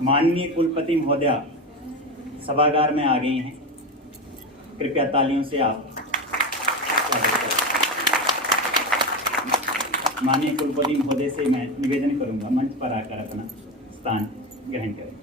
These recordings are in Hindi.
माननीय कुलपति महोदया सभागार में आ गई हैं। कृपया तालियों से आप माननीय कुलपति महोदय से मैं निवेदन करूंगा मंच पर आकर अपना स्थान ग्रहण करें।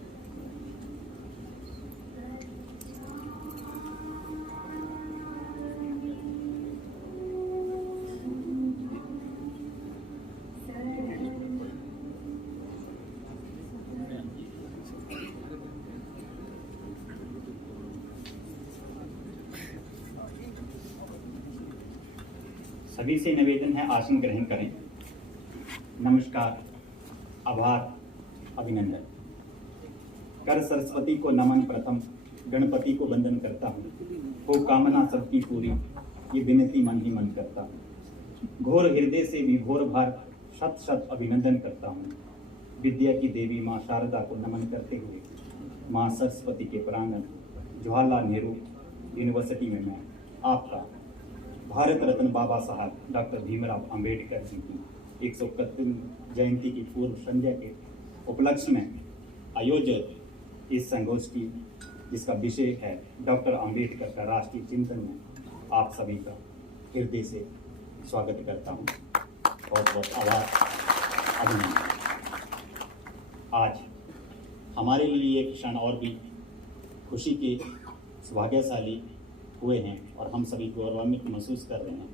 सभी से निवेदन है आसन ग्रहण करें। नमस्कार, आभार, अभिनंदन। कर सरस्वती को नमन, प्रथम गणपति को वंदन करता हूँ। हो कामना सबकी पूरी, ये विनती मन ही मन करता हूँ। घोर हृदय से विभोर भार शत शत अभिनंदन करता हूँ। विद्या की देवी माँ शारदा को नमन करते हुए माँ सरस्वती के प्रांगण जवाहरलाल नेहरू यूनिवर्सिटी में मैं आपका भारत रत्न बाबा साहब डॉक्टर भीमराव अंबेडकर जी की 131वीं जयंती की पूर्व संध्या के उपलक्ष्य में आयोजित इस संगोष्ठी जिसका विषय है डॉक्टर अंबेडकर का राष्ट्रीय चिंतन में आप सभी का हृदय से स्वागत करता हूँ। बहुत बहुत आभार, अभिनंदन। आज हमारे लिए एक क्षण और भी खुशी के सौभाग्यशाली हुए हैं और हम सभी गौरवान्वित महसूस कर रहे हैं।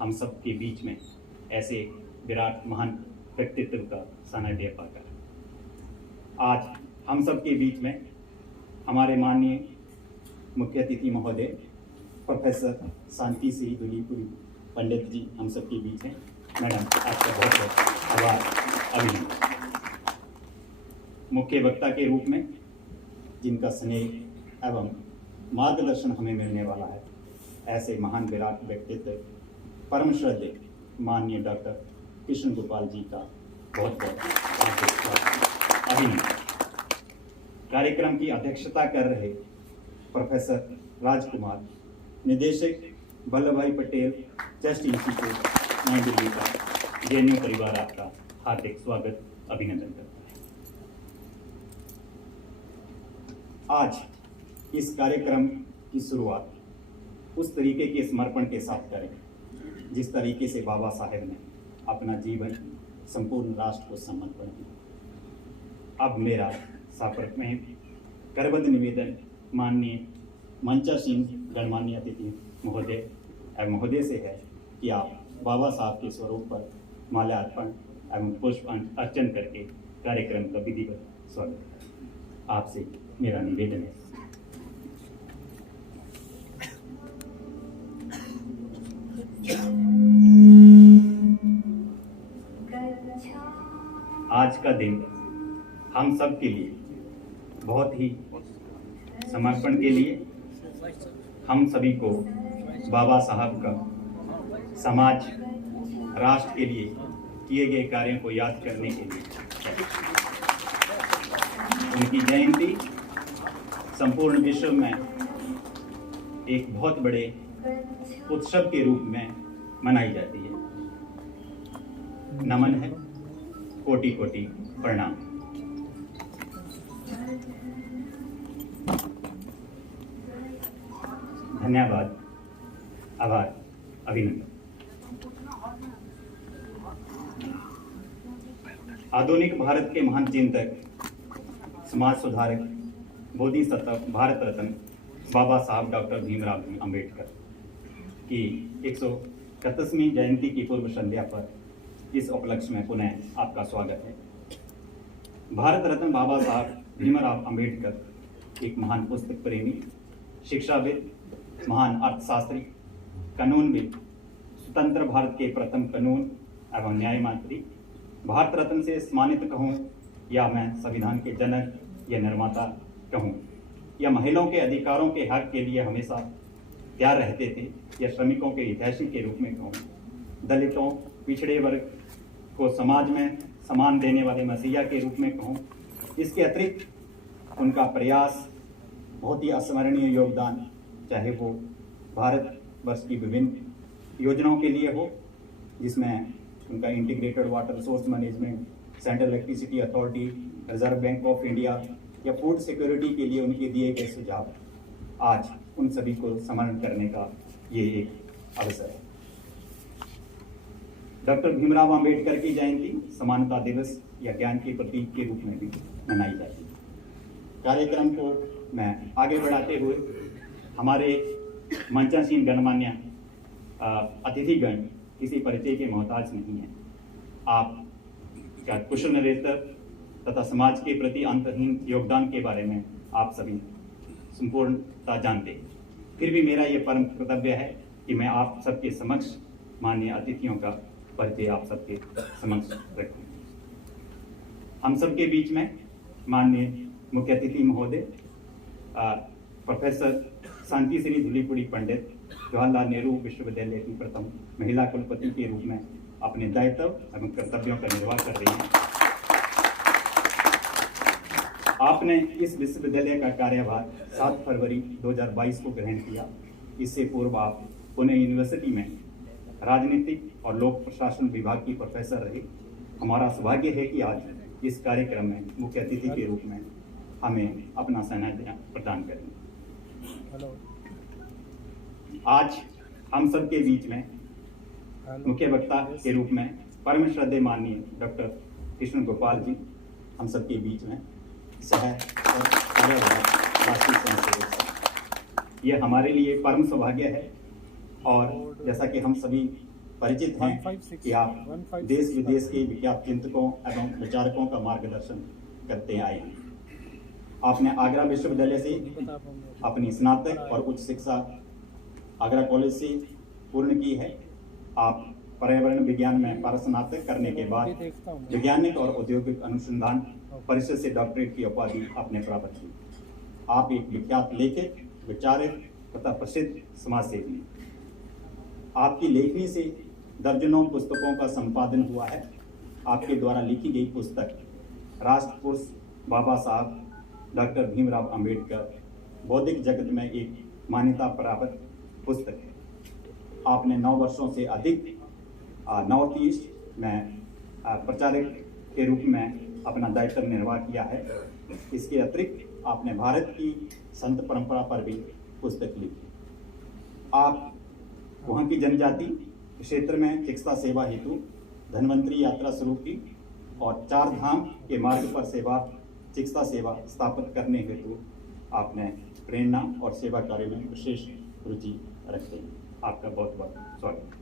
हम सब के बीच में ऐसे विराट महान व्यक्तित्व का सानिध्य पाकर आज हम सब के बीच में हमारे माननीय मुख्य अतिथि महोदय प्रोफेसर शांति श्री दुलीपुरी पंडित जी हम सब के बीच हैं। मैडम, आपका बहुत बहुत आभार, अभिनंदन। मुख्य वक्ता के रूप में जिनका स्नेह एवं मार्गदर्शन हमें मिलने वाला है, ऐसे महान विराट व्यक्तित्व परम श्रद्धेय माननीय डॉक्टर कृष्ण गोपाल जी का बहुत बहुत अभिनंदन। कार्यक्रम की अध्यक्षता कर रहे प्रोफेसर राजकुमार, निदेशक वल्लभ भाई पटेल चेस्ट इंस्टीट्यूट नई दिल्ली का जेएनयू परिवार आपका हार्दिक स्वागत, अभिनंदन करता है। आज इस कार्यक्रम की शुरुआत उस तरीके के समर्पण के साथ करें जिस तरीके से बाबा साहेब ने अपना जीवन संपूर्ण राष्ट्र को समर्पण किया। अब मेरा सापर्क में करबद्ध निवेदन माननीय मंचासीन गणमान्य अतिथि महोदय एवं महोदय से है कि आप बाबा साहब के स्वरूप पर माल्यार्पण एवं पुष्प अर्चन करके कार्यक्रम का विधिवत स्वागत करें। आपसे मेरा निवेदन है। आज का दिन हम सब के लिए बहुत ही समर्पण के लिए हम सभी को बाबा साहब का समाज राष्ट्र के लिए किए गए कार्यों को याद करने के लिए उनकी जयंती संपूर्ण विश्व में एक बहुत बड़े उत्सव के रूप में मनाई जाती है। नमन है, कोटि कोटि प्रणाम। धन्यवाद, आभार, अभिनंदन। आधुनिक भारत के महान चिंतक, समाज सुधारक, बोधिसत्व, भारत रत्न बाबा साहब डॉक्टर भीमराव अंबेडकर की 131वीं जयंती की पूर्व संध्या पर इस उपलक्ष्य में पुनः आपका स्वागत है। भारत रत्न बाबा साहब भीमराव अंबेडकर एक महान पुस्तक प्रेमी, शिक्षाविद, महान अर्थशास्त्री, कानूनविद, स्वतंत्र भारत के प्रथम कानून एवं न्याय मंत्री, भारत रत्न से सम्मानित कहूँ या मैं संविधान के जनक या निर्माता कहूँ, या महिलाओं के अधिकारों के हक के लिए हमेशा तैयार रहते थे, या श्रमिकों के हितैषी के रूप में कहूँ, दलितों, पिछड़े वर्ग को समाज में सम्मान देने वाले मसीहा के रूप में कहूँ। इसके अतिरिक्त उनका प्रयास, बहुत ही अस्मरणीय योगदान, चाहे वो भारत वर्ष की विभिन्न योजनाओं के लिए हो, जिसमें उनका integrated water resource management, central electricity authority, reserve bank of India या फूड सिक्योरिटी के लिए उनके दिए गए सुझाव, आज उन सभी को स्मरण करने का ये एक अवसर है। डॉक्टर भीमराव अंबेडकर की जयंती समानता दिवस या ज्ञान के प्रतीक के रूप में भी मनाई जाती है। कार्यक्रम को मैं आगे बढ़ाते हुए हमारे मंचासीन गणमान्य अतिथिगण किसी परिचय के मोहताज नहीं हैं। आप क्या कुशल नरेतर तथा समाज के प्रति अंतहीन योगदान के बारे में आप सभी संपूर्णता जानते हैं। फिर भी मेरा ये परम कर्तव्य है कि मैं आप सबके समक्ष माननीय अतिथियों का परिचय आप सबके समक्ष रखूं। हम सबके बीच में माननीय मुख्य अतिथि महोदय प्रोफेसर शांति श्री धूलीपुड़ी पंडित जवाहरलाल नेहरू विश्वविद्यालय की प्रथम महिला कुलपति के रूप में अपने दायित्व एवं कर्तव्यों का निर्वाह कर रही हैं। आपने इस विश्वविद्यालय का कार्यभार 7 फरवरी 2022 को ग्रहण किया। इससे पूर्व आप पुणे यूनिवर्सिटी में राजनीतिक और लोक प्रशासन विभाग की प्रोफेसर रहे। हमारा सौभाग्य है कि आज इस कार्यक्रम में मुख्य अतिथि के रूप में हमें अपना सानिध्य प्रदान करेंगे। आज हम सब के बीच में मुख्य वक्ता के रूप में परम श्रद्धेय माननीय डॉक्टर कृष्ण गोपाल जी हम सब के बीच में सह और कार्यभार राष्ट्रीय स्वयंसेवक। ये हमारे लिए परम सौभाग्य है और जैसा कि हम सभी परिचित हैं कि आप देश विदेश के विख्यात चिंतकों एवं विचारकों का मार्गदर्शन करते आए हैं। आपने आगरा विश्वविद्यालय से अपनी स्नातक और उच्च शिक्षा आगरा कॉलेज से पूर्ण की है। आप पर्यावरण विज्ञान में स्नातक करने के बाद वैज्ञानिक और औद्योगिक अनुसंधान परिषद से डॉक्टरेट की उपाधि आपने प्राप्त की। आप एक विख्यात लेखक, विचारक तथा प्रसिद्ध समाजसेवी हैं। आपकी लेखनी से दर्जनों पुस्तकों का संपादन हुआ है। आपके द्वारा लिखी गई पुस्तक राष्ट्रपुरुष बाबा साहब डॉक्टर भीमराव अंबेडकर बौद्धिक जगत में एक मान्यता प्राप्त पुस्तक है। आपने 9 वर्षों से अधिक नॉर्थ ईस्ट में प्रचारक के रूप में अपना दायित्व निर्वाह किया है। इसके अतिरिक्त आपने भारत की संत परंपरा पर भी पुस्तक लिखी। आप वहाँ की जनजाति क्षेत्र में चिकित्सा सेवा हेतु धन्वंतरी यात्रा शुरू की और 4 धाम के मार्ग पर चिकित्सा सेवा स्थापित करने हेतु आपने प्रेरणा और सेवा कार्य में विशेष रुचि रखते हैं। आपका बहुत बहुत स्वागत।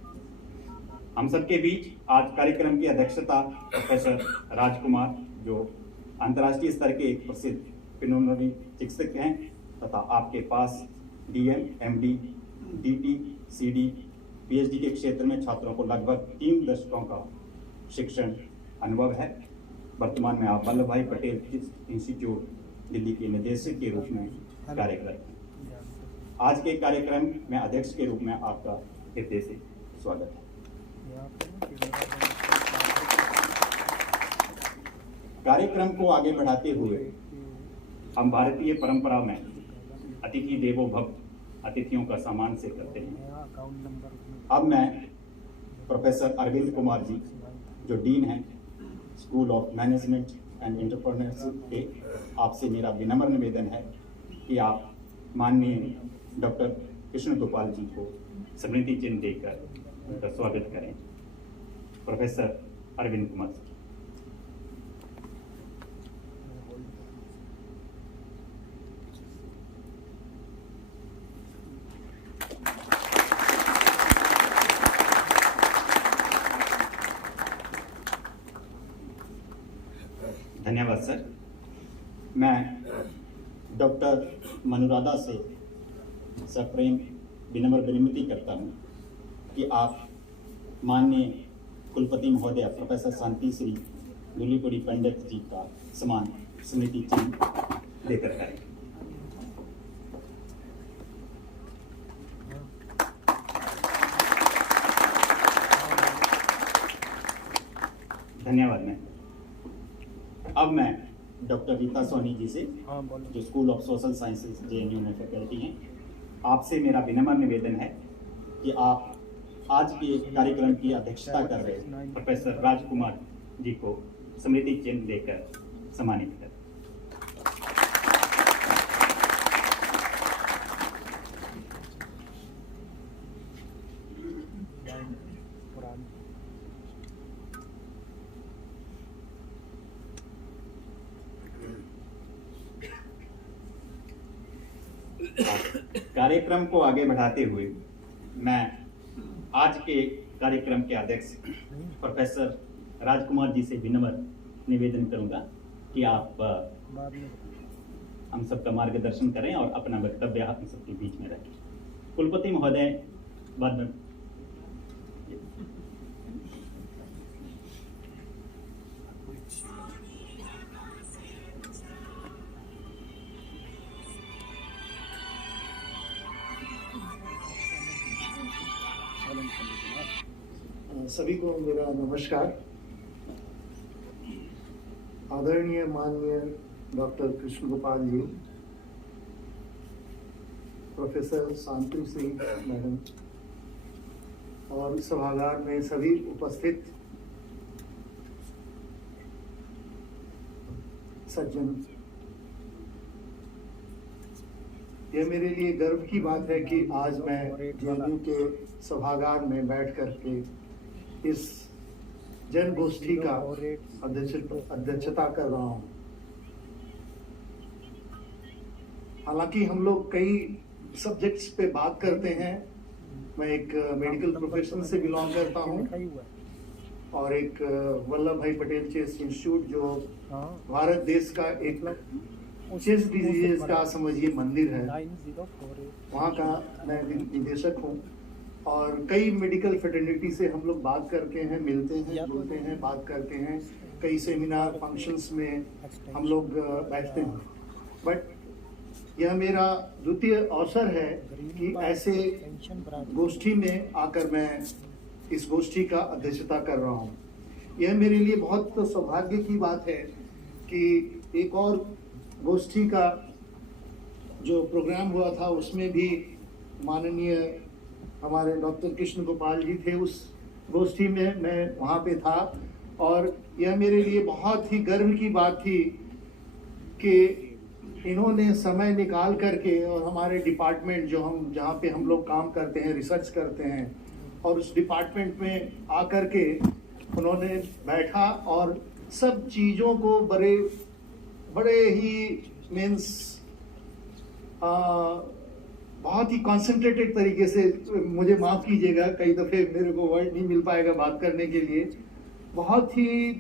हम सबके बीच आज कार्यक्रम की अध्यक्षता प्रोफेसर राजकुमार, जो अंतर्राष्ट्रीय स्तर के एक प्रसिद्ध पल्मोनरी चिकित्सक हैं तथा आपके पास DM, MD, DT, CD, PhD के क्षेत्र में छात्रों को लगभग 3 दशकों का शिक्षण अनुभव है। वर्तमान में आप वल्लभ भाई पटेल इंस्टीट्यूट दिल्ली के निदेशक के रूप में कार्यरत हैं। आज के कार्यक्रम में अध्यक्ष के रूप में आपका हृदय से स्वागत है। कार्यक्रम को आगे बढ़ाते हुए हम भारतीय परंपरा में अतिथि देवो भव, अतिथियों का सम्मान से करते हैं। अब मैं प्रोफेसर अरविंद कुमार जी, जो डीन हैं school of management and entrepreneurship के, आपसे मेरा विनम्र निवेदन है कि आप माननीय डॉक्टर कृष्ण गोपाल जी को स्मृति चिन्ह देकर उनका स्वागत करें। प्रोफेसर अरविंद कुमार जी। धन्यवाद सर। मैं डॉक्टर मनुराधा से सप्रेम विनम्र विनती करता हूँ कि आप माननीय कुलपति महोदय प्रोफेसर शांति श्री धूलीपुड़ी पंडित जी का सम्मान स्मृति चिन्ह देकर करें। धन्यवाद। अब मैं डॉक्टर रीता सोनी जी से, जो school of social sciences JNU में फैकल्टी हैं, आपसे मेरा विनम्र निवेदन है कि आप आज के कार्यक्रम की अध्यक्षता कर रहे प्रोफेसर राजकुमार जी को स्मृति चिन्ह देकर सम्मानित करें। कार्यक्रम को आगे बढ़ाते हुए मैं आज के कार्यक्रम के अध्यक्ष प्रोफेसर राजकुमार जी से विनम्र निवेदन करूंगा कि आप हम सबका मार्गदर्शन करें और अपना वक्तव्य हम सबके बीच में रखें। कुलपति महोदय बाद में सभी को मेरा नमस्कार। आदरणीय माननीय डॉक्टर कृष्ण गोपाल जी, प्रोफेसर शांति सिंह मैडम और सभागार में सभी उपस्थित सज्जन, यह मेरे लिए गर्व की बात है कि आज मैं जेएनयू के सभागार में बैठ करके इस जन गोष्ठी का अध्यक्षता कर रहा हूं। हालांकि हम लोग कई सब्जेक्ट्स पे बात करते हैं। मैं एक मेडिकल प्रोफेशन से बिलोंग करता हूं और एक वल्लभ भाई पटेल चेस इंस्टीट्यूट जो भारत देश का एक चेस डिजीजेस का समझिए मंदिर है, वहाँ का मैं निदेशक हूँ। और कई मेडिकल फेटर्निटी से हम लोग बात करके हैं, मिलते हैं, बोलते हैं, बात करते हैं। कई सेमिनार फंक्शंस में हम लोग बैठते हैं। बट यह मेरा द्वितीय अवसर है कि ऐसे गोष्ठी में आकर मैं इस गोष्ठी का अध्यक्षता कर रहा हूँ। यह मेरे लिए बहुत सौभाग्य की बात है कि एक और गोष्ठी का जो प्रोग्राम हुआ था उसमें भी माननीय हमारे डॉक्टर कृष्ण गोपाल जी थे। उस गोष्ठी में मैं वहाँ पे था और यह मेरे लिए बहुत ही गर्व की बात थी कि इन्होंने समय निकाल करके और हमारे डिपार्टमेंट जो हम जहाँ पे हम लोग काम करते हैं, रिसर्च करते हैं, और उस डिपार्टमेंट में आकर के उन्होंने बैठा और सब चीज़ों को बड़े ही मीन्स बहुत ही कॉन्सेंट्रेटेड तरीके से, मुझे माफ़ कीजिएगा कई दफ़े मेरे को वर्ड नहीं मिल पाएगा बात करने के लिए, बहुत ही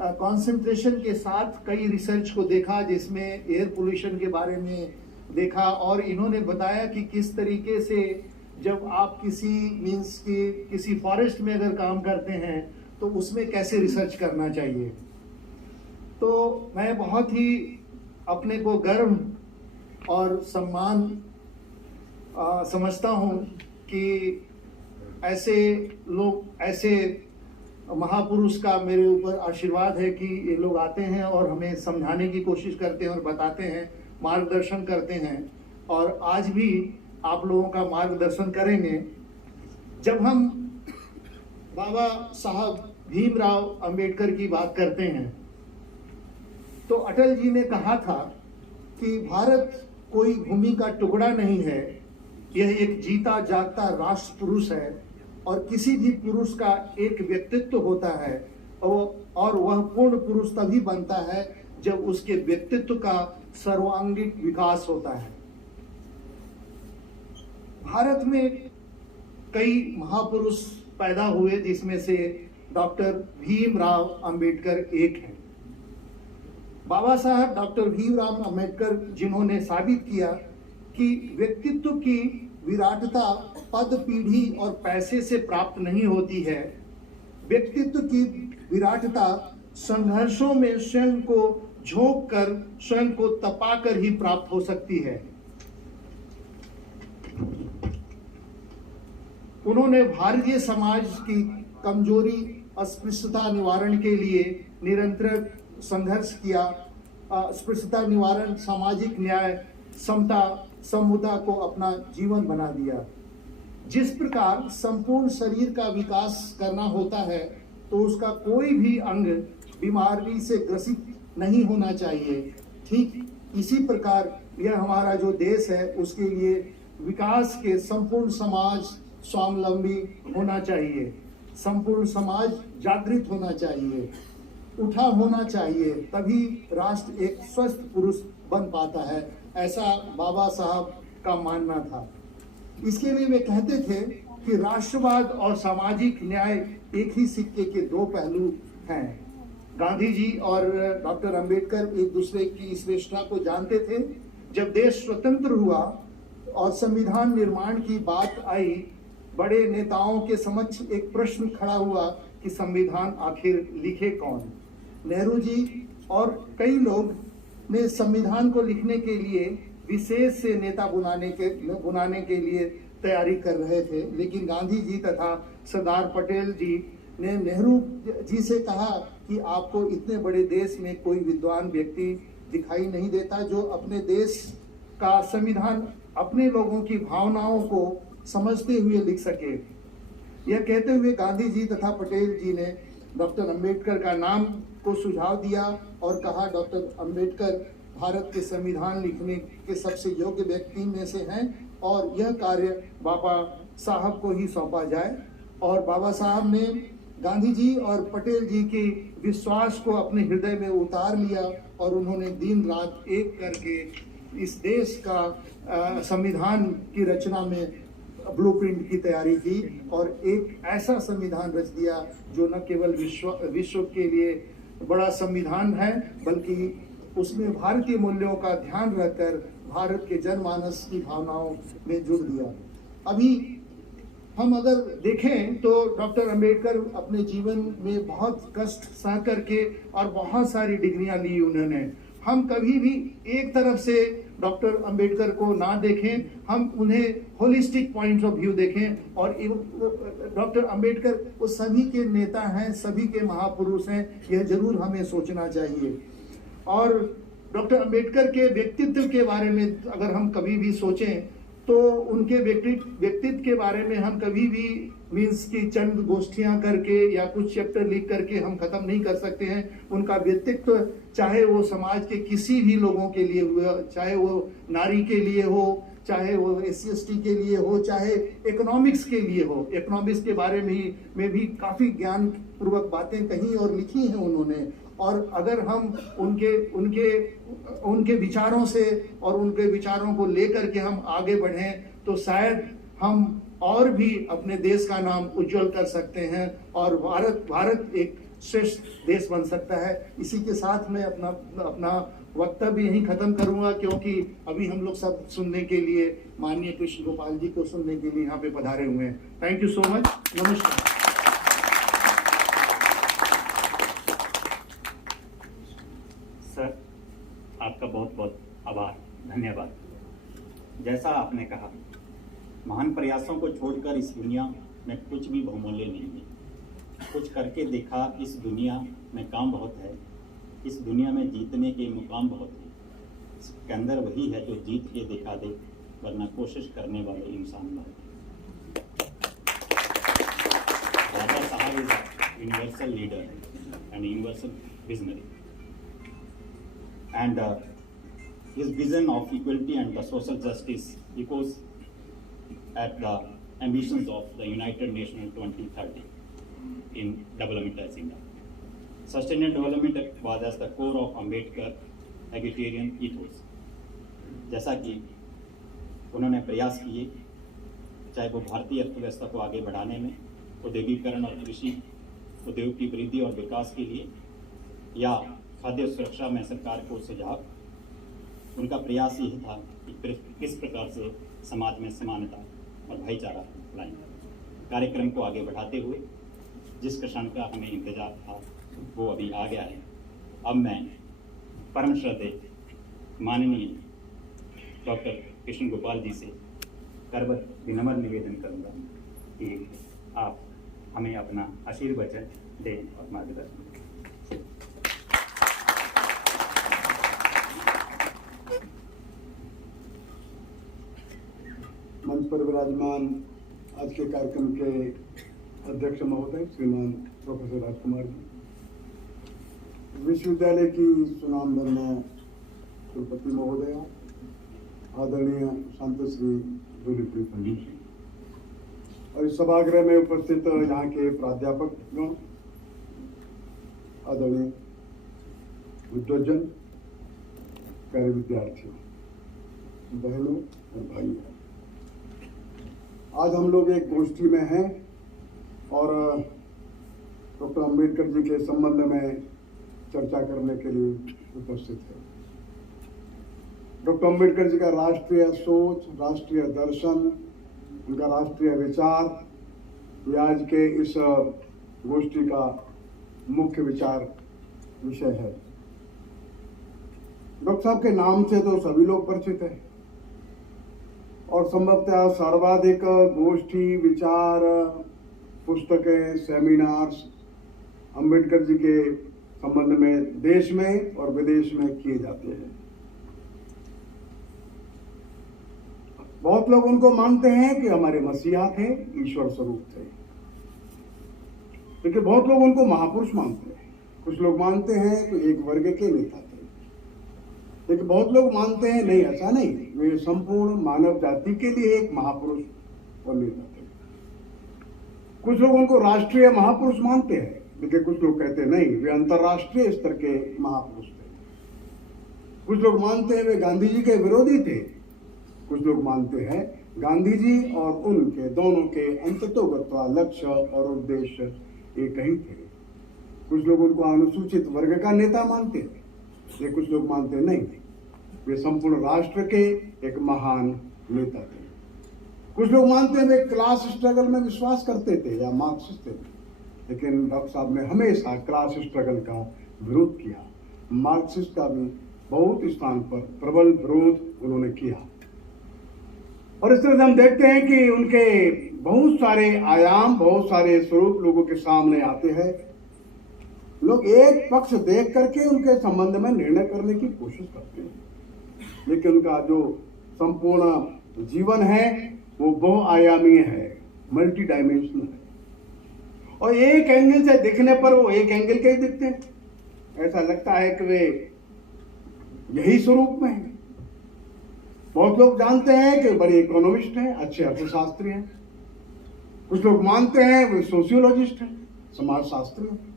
कंसंट्रेशन के साथ कई रिसर्च को देखा जिसमें एयर पोल्यूशन के बारे में देखा। और इन्होंने बताया कि किस तरीके से जब आप किसी फॉरेस्ट में अगर काम करते हैं तो उसमें कैसे रिसर्च करना चाहिए। तो मैं बहुत ही अपने को गर्व और सम्मान समझता हूँ कि ऐसे लोग, ऐसे महापुरुष का मेरे ऊपर आशीर्वाद है कि ये लोग आते हैं और हमें समझाने की कोशिश करते हैं और बताते हैं, मार्गदर्शन करते हैं। और आज भी आप लोगों का मार्गदर्शन करेंगे। जब हम बाबा साहब भीमराव अंबेडकर की बात करते हैं तो अटल जी ने कहा था कि भारत कोई भूमि का टुकड़ा नहीं है, यह एक जीता जागता राष्ट्र पुरुष है और किसी भी पुरुष का एक व्यक्तित्व होता है और वह पूर्ण पुरुष तभी बनता है जब उसके व्यक्तित्व का सर्वांगीण विकास होता है। भारत में कई महापुरुष पैदा हुए जिसमें से डॉक्टर भीमराव अंबेडकर एक हैं। बाबा साहब डॉक्टर भीमराव अंबेडकर जिन्होंने साबित किया कि व्यक्तित्व की विराटता पद, पीढ़ी और पैसे से प्राप्त नहीं होती है। व्यक्तित्व की विराटता संघर्षों में स्वयं को झोंक कर, स्वयं को तपाकर ही प्राप्त हो सकती है। उन्होंने भारतीय समाज की कमजोरी, अस्पृश्यता निवारण के लिए निरंतर संघर्ष किया। अस्पृश्यता निवारण, सामाजिक न्याय, समता, समता को अपना जीवन बना दिया। जिस प्रकार संपूर्ण शरीर का विकास करना होता है, तो उसका कोई भी अंग बीमारी से ग्रसित नहीं होना चाहिए। ठीक इसी प्रकार यह हमारा जो देश है, उसके लिए विकास के संपूर्ण समाज स्वावलंबी होना चाहिए, संपूर्ण समाज जागृत होना चाहिए, उठा होना चाहिए, तभी राष्ट्र एक स्वस्थ पुरुष बन पाता है, ऐसा बाबा साहब का मानना था। इसके लिए वे कहते थे कि राष्ट्रवाद और सामाजिक न्याय एक ही सिक्के के दो पहलू हैं। गांधी जी और डॉक्टर अंबेडकर एक दूसरे की श्रेष्ठता को जानते थे। जब देश स्वतंत्र हुआ और संविधान निर्माण की बात आई, बड़े नेताओं के समक्ष एक प्रश्न खड़ा हुआ कि संविधान आखिर लिखे कौन। नेहरू जी और कई लोग ने संविधान को लिखने के लिए विशेष से नेता बुलाने के लिए तैयारी कर रहे थे, लेकिन गांधी जी तथा सरदार पटेल जी ने नेहरू जी से कहा कि आपको इतने बड़े देश में कोई विद्वान व्यक्ति दिखाई नहीं देता जो अपने देश का संविधान अपने लोगों की भावनाओं को समझते हुए लिख सके। यह कहते हुए गांधी जी तथा पटेल जी ने डॉक्टर अंबेडकर का नाम को सुझाव दिया और कहा, डॉक्टर अंबेडकर भारत के संविधान लिखने के सबसे योग्य व्यक्ति में से हैं और यह कार्य बाबा साहब को ही सौंपा जाए। और बाबा साहब ने गांधी जी और पटेल जी के विश्वास को अपने हृदय में उतार लिया और उन्होंने दिन रात एक करके इस देश का संविधान की रचना में ब्लूप्रिंट की तैयारी की और एक ऐसा संविधान रच दिया जो न केवल विश्व के लिए बड़ा संविधान है, बल्कि उसमें भारतीय मूल्यों का ध्यान रखकर भारत के जनमानस की भावनाओं में जुड़ दिया। अभी हम अगर देखें तो डॉक्टर अंबेडकर अपने जीवन में बहुत कष्ट सह करके और बहुत सारी डिग्रियां ली उन्होंने। हम कभी भी एक तरफ से डॉक्टर अंबेडकर को ना देखें, हम उन्हें होलिस्टिक पॉइंट ऑफ व्यू देखें। और डॉक्टर अंबेडकर वो सभी के नेता हैं, सभी के महापुरुष हैं, यह जरूर हमें सोचना चाहिए। और डॉक्टर अंबेडकर के व्यक्तित्व के बारे में अगर हम कभी भी सोचें तो उनके व्यक्तित्व के बारे में हम कभी भी मीन्स की चंद गोष्ठियां करके या कुछ चैप्टर लिख करके हम खत्म नहीं कर सकते हैं। उनका व्यक्तित्व चाहे वो समाज के किसी भी लोगों के लिए हुआ, चाहे वो नारी के लिए हो, चाहे वो SC/ST के लिए हो, चाहे इकोनॉमिक्स के लिए हो। इकोनॉमिक्स के बारे में भी काफी ज्ञान पूर्वक बातें कही और लिखी हैं उन्होंने। और अगर हम उनके विचारों से और उनके विचारों को लेकर के हम आगे बढ़ें तो शायद हम और भी अपने देश का नाम उज्जवल कर सकते हैं और भारत एक श्रेष्ठ देश बन सकता है। इसी के साथ मैं अपना वक्तव्य यहीं खत्म करूंगा, क्योंकि अभी हम लोग सब सुनने के लिए माननीय कृष्ण गोपाल जी को सुनने के लिए यहाँ पे पधारे हुए हैं। Thank you so much. नमस्कार। सर, आपका बहुत बहुत आभार, धन्यवाद। जैसा आपने कहा, महान प्रयासों को छोड़कर इस दुनिया में कुछ भी बहुमूल्य नहीं है। कुछ करके देखा, इस दुनिया में काम बहुत है, इस दुनिया में जीतने के मुकाम बहुत है। इसके अंदर वही है जो जीत के दिखा दे, वरना कोशिश करने वाले इंसान बहुत है। बाबा साहब is universal leader and universal visionary and his vision of equality and the social justice echoes at the ambitions of the United Nations 2030 in development agenda. Sustainable development was as the core of Ambedkar egalitarian ethos. जैसा कि उन्होंने प्रयास किए, चाहे वो भारतीय अर्थव्यवस्था को आगे बढ़ाने में, औद्योगिकरण और कृषि उद्योग की वृद्धि और विकास के लिए, या खाद्य सुरक्षा में सरकार को सुझाव, उनका प्रयास यही था कि किस प्रकार से समाज में समानता और भाईचारा लाएं। कार्यक्रम को आगे बढ़ाते हुए जिस क्षण का हमें इंतजार था वो अभी आ गया है। अब मैं परम श्रद्धेय माननीय डॉक्टर कृष्ण गोपाल जी से करबद्ध विनम्र निवेदन करूंगा कि आप हमें अपना आशीर्वचन दें और मार्गदर्शन दें। मंच पर विराजमान आज के कार्यक्रम के अध्यक्ष महोदय श्रीमान प्रोफेसर राजकुमार जी, विश्वविद्यालय की सुनामधन्य कुलपति महोदय, आदरणीय शांतश्री जूलीप्रीत पंडित जी, और इस सभागृह में उपस्थित यहाँ के प्राध्यापक गण, आदरणीय विद्वज्जन, प्यारे विद्यार्थियों, बहनों और भाइयों, आज हम लोग एक गोष्ठी में हैं और डॉक्टर अंबेडकर जी के संबंध में चर्चा करने के लिए उपस्थित है। डॉक्टर अंबेडकर जी का राष्ट्रीय सोच, राष्ट्रीय दर्शन, उनका राष्ट्रीय विचार, ये आज के इस गोष्ठी का मुख्य विचार विषय है। डॉक्टर साहब के नाम से तो सभी लोग परिचित हैं और संभवतः सर्वाधिक गोष्ठी, विचार, पुस्तकें, सेमिनार्स अंबेडकर जी के संबंध में देश में और विदेश में किए जाते हैं। बहुत लोग उनको मानते हैं कि हमारे मसीहा थे, ईश्वर स्वरूप थे, लेकिन बहुत लोग उनको महापुरुष मानते हैं। कुछ लोग मानते हैं कि एक वर्ग के नेता थे, लेकिन बहुत लोग मानते हैं नहीं, ऐसा नहीं, वे संपूर्ण मानव जाति के लिए एक महापुरुष और नेता थे। कुछ लोग उनको राष्ट्रीय महापुरुष मानते हैं, लेकिन कुछ लोग कहते हैं नहीं, वे अंतर्राष्ट्रीय स्तर के महापुरुष थे। कुछ लोग मानते हैं वे गांधी जी के विरोधी थे, कुछ लोग मानते हैं गांधी जी और उनके दोनों के अंततोगत्वा लक्ष्य और उद्देश्य एक ही थे। कुछ लोग उनको अनुसूचित वर्ग का नेता मानते हैं, ये कुछ लोग मानते नहीं, वे संपूर्ण राष्ट्र के एक महान नेता थे। कुछ लोग मानते हैं वे क्लास स्ट्रगल में विश्वास करते थे या मार्क्सिस्ट थे, लेकिन डॉक्टर साहब ने हमेशा क्लास स्ट्रगल का विरोध किया। मार्क्सिस्ट का भी बहुत स्थान पर प्रबल विरोध उन्होंने किया। और इस तरह से हम देखते हैं कि उनके बहुत सारे आयाम, बहुत सारे स्वरूप लोगों के सामने आते हैं। लोग एक पक्ष देख करके उनके संबंध में निर्णय करने की कोशिश करते हैं, लेकिन उनका जो संपूर्ण जीवन है वो बहुआयामी है, मल्टी डायमेंशनल है, और एक एंगल से दिखने पर वो एक एंगल के ही दिखते हैं। ऐसा लगता है कि वे यही स्वरूप में है। बहुत लोग जानते हैं कि बड़े इकोनॉमिस्ट हैं, अच्छे अर्थशास्त्री हैं। कुछ लोग मानते हैं वे सोशियोलॉजिस्ट हैं, समाजशास्त्री हैं।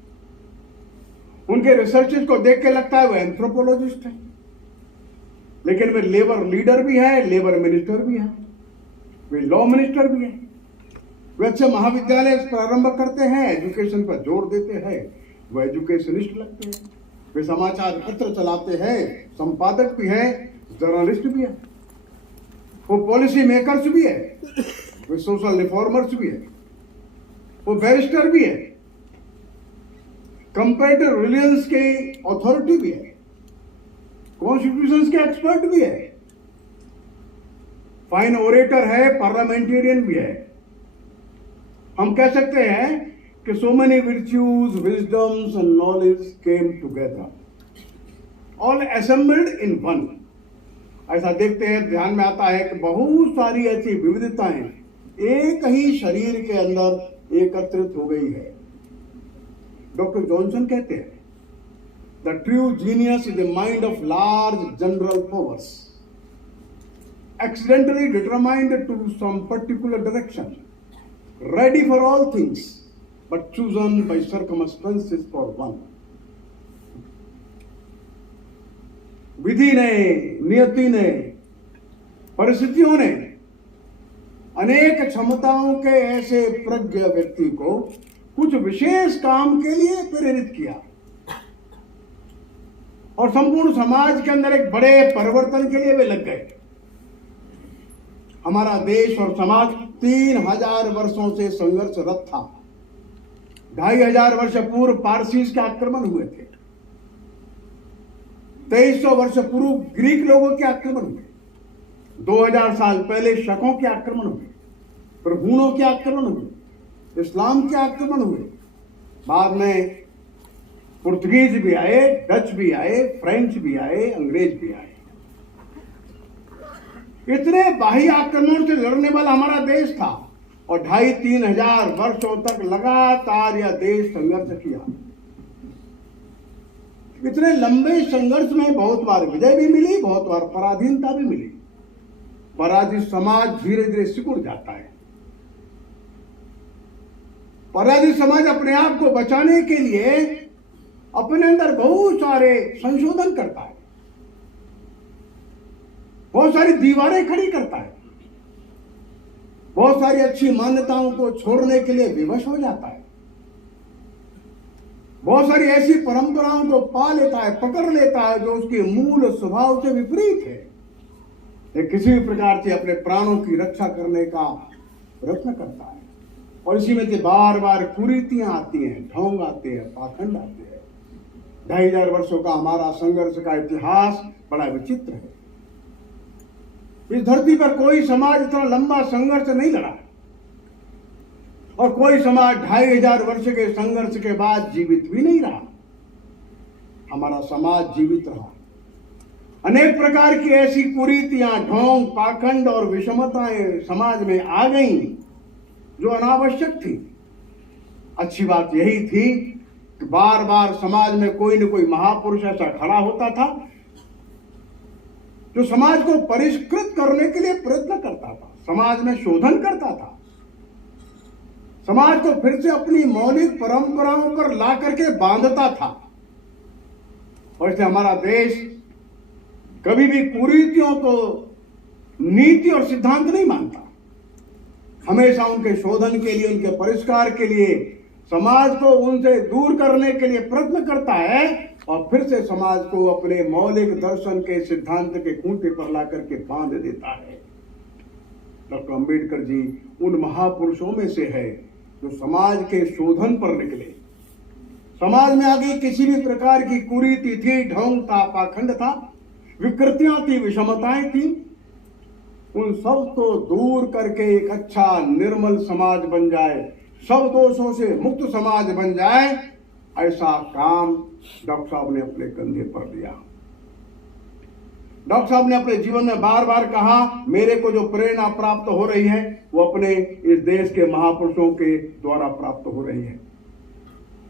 उनके रिसर्चेस को देख के लगता है वे एंथ्रोपोलॉजिस्ट हैं, लेकिन वे लेबर लीडर भी है, लेबर मिनिस्टर भी है, वे लॉ मिनिस्टर भी है। वे अच्छे महाविद्यालय प्रारंभ करते हैं, एजुकेशन पर जोर देते हैं, वो एजुकेशनिस्ट लगते हैं। वे समाचार पत्र चलाते हैं, संपादक भी है, जर्नलिस्ट भी है, वो पॉलिसी मेकर्स भी है, वे सोशल रिफॉर्मर्स भी है, वो बैरिस्टर भी है, कंपैरेटिव रिलीजन्स के अथॉरिटी भी है, कॉन्स्टिट्यूशंस के एक्सपर्ट भी है, फाइन ओरेटर है, पार्लियामेंटेरियन भी है। हम कह सकते हैं कि so many virtues, wisdoms and knowledge came together, all assembled in one। ऐसा देखते हैं, ध्यान में आता है कि बहुत सारी ऐसी विविधताएं एक ही शरीर के अंदर एकत्रित हो गई है। डॉक्टर जॉनसन कहते हैं the true genius is the mind of large general powers accidentally determined to some particular direction, ready for all things, but chosen by circumstances for one। विधि ने, नियति ने, परिस्थितियों ने अनेक क्षमताओं के ऐसे प्रज्ञ व्यक्ति को कुछ विशेष काम के लिए प्रेरित किया और संपूर्ण समाज के अंदर एक बड़े परिवर्तन के लिए वे लग गए। हमारा देश और समाज 3000 वर्षों से संघर्षरत था। 2500 वर्ष पूर्व पारसीज के आक्रमण हुए थे, 2300 वर्ष पूर्व ग्रीक लोगों के आक्रमण हुए, 2000 साल पहले शकों के आक्रमण हुए, फिर हूणों के आक्रमण हुए, इस्लाम के आक्रमण हुए, बाद में पुर्तगीज भी आए, डच भी आए, फ्रेंच भी आए, अंग्रेज भी आए। इतने बाह्य आक्रमण से लड़ने वाला हमारा देश था और 2,500-3 हजार वर्षों तक लगातार यह देश संघर्ष किया। इतने लंबे संघर्ष में बहुत बार विजय भी मिली, बहुत बार पराधीनता भी मिली। पराजित समाज धीरे धीरे सिकुड़ जाता है। पराजित समाज अपने आप को बचाने के लिए अपने अंदर बहुत सारे संशोधन करता है, बहुत सारी दीवारें खड़ी करता है, बहुत सारी अच्छी मान्यताओं को छोड़ने के लिए विवश हो जाता है, बहुत सारी ऐसी परंपराओं को पा लेता है, पकड़ लेता है जो उसके मूल स्वभाव से विपरीत है। ये किसी भी प्रकार से अपने प्राणों की रक्षा करने का प्रयत्न करता है और इसी में से बार बार कुरीतियां आती हैं, ढोंग आते हैं, पाखंड आते हैं। 2,500 वर्षों का हमारा संघर्ष का इतिहास बड़ा विचित्र है। इस धरती पर कोई समाज इतना लंबा संघर्ष नहीं लड़ा और कोई समाज 2,500 वर्ष के संघर्ष के बाद जीवित भी नहीं रहा। हमारा समाज जीवित रहा। अनेक प्रकार की ऐसी कुरीतियां, ढोंग, पाखंड और विषमताएं समाज में आ गईं जो अनावश्यक थी। अच्छी बात यही थी कि बार बार समाज में कोई न कोई महापुरुष ऐसा खड़ा होता था जो समाज को परिष्कृत करने के लिए प्रयत्न करता था, समाज में शोधन करता था, समाज को फिर से अपनी मौलिक परंपराओं पर ला करके बांधता था। और इसलिए हमारा देश कभी भी कुरीतियों को नीति और सिद्धांत नहीं मानता। हमेशा उनके शोधन के लिए, उनके परिष्कार के लिए, समाज को उनसे दूर करने के लिए प्रयत्न करता है और फिर से समाज को अपने मौलिक दर्शन के सिद्धांत के खूंटे पर ला करके बांध देता है। डॉक्टर अंबेडकर जी उन महापुरुषों में से है जो समाज के शोधन पर निकले। समाज में आगे किसी भी प्रकार की कुरीति थी, ढोंग था, पाखंड था, विकृतियां थी, विषमताएं थी, उन सब को दूर करके एक अच्छा निर्मल समाज बन जाए, सब दोषों से मुक्त समाज बन जाए, ऐसा काम डॉक्टर साहब ने अपने कंधे पर लिया। डॉक्टर साहब ने अपने जीवन में बार बार कहा, मेरे को जो प्रेरणा प्राप्त हो रही है वो अपने इस देश के महापुरुषों के द्वारा प्राप्त हो रही है।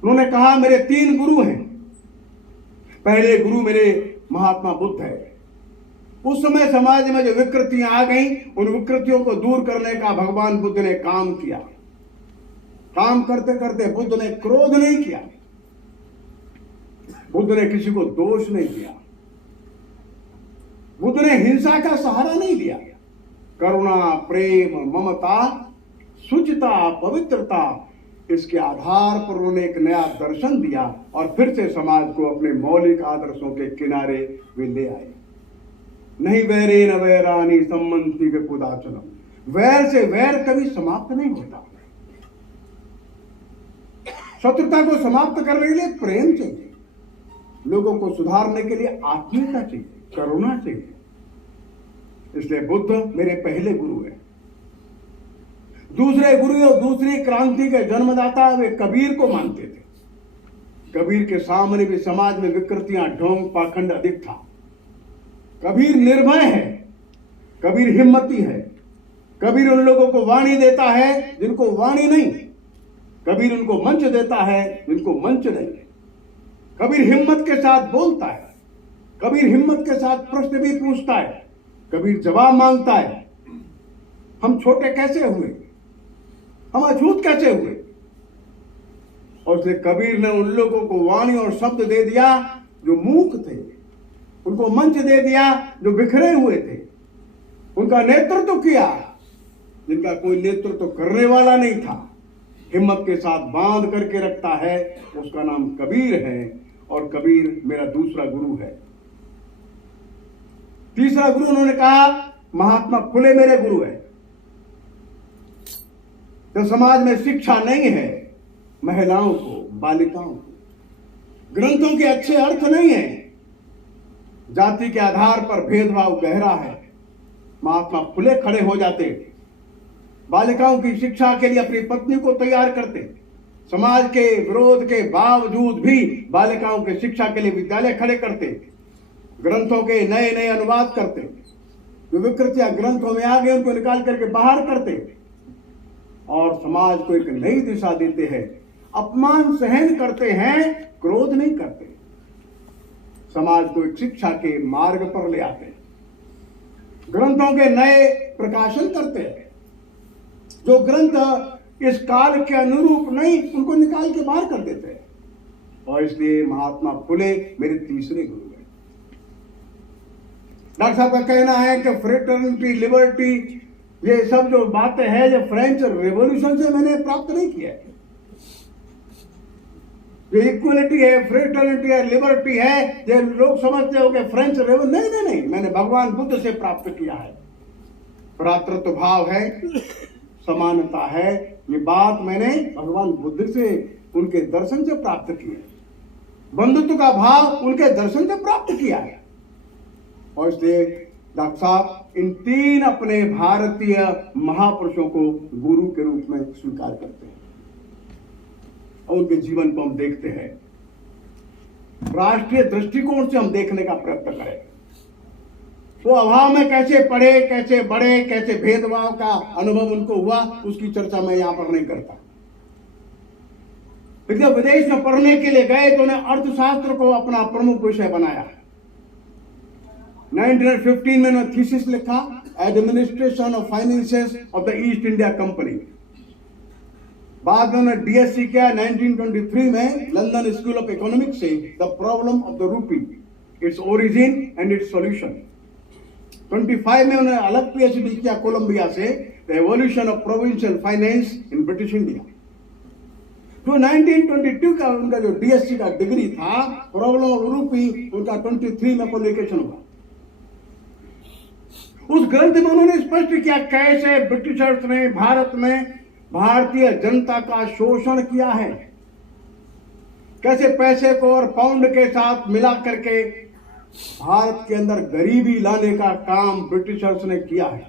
उन्होंने कहा, मेरे 3 गुरु हैं। पहले गुरु मेरे महात्मा बुद्ध है। उस समय समाज में जो विकृतियां आ गई, उन विकृतियों को दूर करने का भगवान बुद्ध ने काम किया। काम करते करते बुद्ध ने क्रोध नहीं किया, बुद्ध ने किसी को दोष नहीं दिया, बुद्ध ने हिंसा का सहारा नहीं लिया। करुणा, प्रेम, ममता, शुचिता, पवित्रता, इसके आधार पर उन्होंने एक नया दर्शन दिया और फिर से समाज को अपने मौलिक आदर्शों के किनारे वे ले आए। नहीं वैरे न वैरानी सम्मति विपुदाचलम। वैर से वैर कभी समाप्त नहीं होता। शत्रुता को समाप्त करने के लिए प्रेम चाहिए, लोगों को सुधारने के लिए आत्मीयता चाहिए, करुणा चाहिए। इसलिए बुद्ध मेरे पहले गुरु हैं। दूसरे गुरु और दूसरी क्रांति के जन्मदाता वे कबीर को मानते थे। कबीर के सामने भी समाज में विकृतियां, ढोंग, पाखंड अधिक था। कबीर निर्भय है, कबीर हिम्मती है। कबीर उन लोगों को वाणी देता है जिनको वाणी नहीं, कबीर उनको मंच देता है जिनको मंच नहीं है। कबीर हिम्मत के साथ बोलता है, कबीर हिम्मत के साथ प्रश्न भी पूछता है, कबीर जवाब मांगता है। हम छोटे कैसे हुए, हम अछूत कैसे हुए? और इसलिए कबीर ने उन लोगों को वाणी और शब्द दे दिया जो मूक थे, उनको मंच दे दिया जो बिखरे हुए थे, उनका नेतृत्व किया जिनका कोई नेतृत्व करने वाला नहीं था। हिम्मत के साथ बांध करके रखता है, उसका नाम कबीर है और कबीर मेरा दूसरा गुरु है। तीसरा गुरु उन्होंने कहा, महात्मा फुले मेरे गुरु है। तो समाज में शिक्षा नहीं है, महिलाओं को, बालिकाओं को, ग्रंथों के अच्छे अर्थ नहीं है, जाति के आधार पर भेदभाव गहरा है, महात्मा फुले खड़े हो जाते, बालिकाओं की शिक्षा के लिए अपनी पत्नी को तैयार करते, समाज के विरोध के बावजूद भी बालिकाओं की शिक्षा के लिए विद्यालय खड़े करते, ग्रंथों के नए नए अनुवाद करते, जो विकृतियां ग्रंथों में आ गए उनको निकाल करके बाहर करते, और समाज को एक नई दिशा देते हैं। अपमान सहन करते हैं, क्रोध नहीं करते। समाज को एक शिक्षा के मार्ग पर ले आते हैं। ग्रंथों के नए प्रकाशन करते हैं। जो ग्रंथ इस काल के अनुरूप नहीं, उनको निकाल के बाहर कर देते हैं। और इसलिए महात्मा फुले मेरे तीसरे गुरु हैं। डॉक्टर साहब का कहना है कि फ्रेटर्निटी, लिबर्टी, ये सब जो बातें हैं जो फ्रेंच रेवोल्यूशन से मैंने प्राप्त नहीं किया है। जो इक्वलिटी है, फ्रेटर्निटी है, लिबर्टी है, जो लोग समझते हो कि फ्रेंच रेवोल्यूशन, नहीं, मैंने भगवान बुद्ध से प्राप्त किया है। भ्रातृत्व भाव है, समानता है, ये बात मैंने भगवान बुद्ध से, उनके दर्शन से प्राप्त की है। बंधुत्व का भाव उनके दर्शन से प्राप्त किया है। और इसलिए डॉक्टर साहब इन तीन अपने भारतीय महापुरुषों को गुरु के रूप में स्वीकार करते हैं और उनके जीवन को हम देखते हैं। राष्ट्रीय दृष्टिकोण से हम देखने का प्रयत्न करें। वो अभाव में कैसे पढ़े, कैसे बढ़े, कैसे भेदभाव का अनुभव उनको हुआ, उसकी चर्चा मैं यहां पर नहीं करता। लेकिन जब विदेश में पढ़ने के लिए गए तो उन्हें अर्थशास्त्र को अपना प्रमुख विषय बनाया। 1915 में उन्होंने थीसिस लिखा, administration of finances of the east India company. बाद में उन्होंने डीएससी किया 1923 में लंदन स्कूल ऑफ इकोनॉमिक्स से, the problem of the rupee, its origin and it's solution. 25 में उन्होंने अलग पीएचडी किया कोलंबिया से, the evolution of provincial finance in British India. जो 1922 का उनका जो डीएससी का डिग्री था, प्रॉब्लम ऑफ रूपी, उनका 23 में पब्लिकेशन हुआ। उस ग्रंथ में उन्होंने स्पष्ट किया कैसे ब्रिटिशर्स ने भारत में भारतीय जनता का शोषण किया है, कैसे पैसे को और पाउंड के साथ मिला करके भारत के अंदर गरीबी लाने का काम ब्रिटिशर्स ने किया है।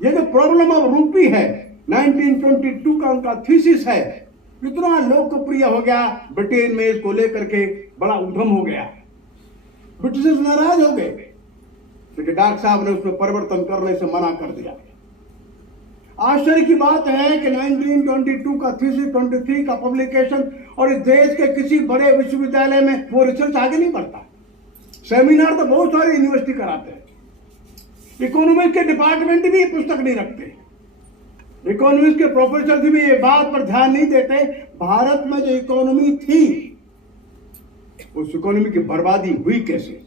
ये जो प्रॉब्लम ऑफ रूपी है, 1922 का उनका थीसिस है, इतना लोकप्रिय हो गया, ब्रिटेन में इसको लेकर के बड़ा उद्यम हो गया। ब्रिटिशर्स नाराज हो गए, लेकिन डॉक्टर साहब ने उसमें परिवर्तन करने से मना कर दिया। आश्चर्य की बात है कि 1922 का थीसिस, 23 का पब्लिकेशन, और इस देश के किसी बड़े विश्वविद्यालय में वो रिसर्च आगे नहीं बढ़ता। सेमिनार तो बहुत सारे यूनिवर्सिटी कराते हैं, इकोनॉमिक्स के डिपार्टमेंट भी पुस्तक नहीं रखते, इकोनॉमिक्स के प्रोफेसर भी ये बात पर ध्यान नहीं देते भारत में जो इकोनॉमी थी उस इकोनॉमी की बर्बादी हुई कैसे।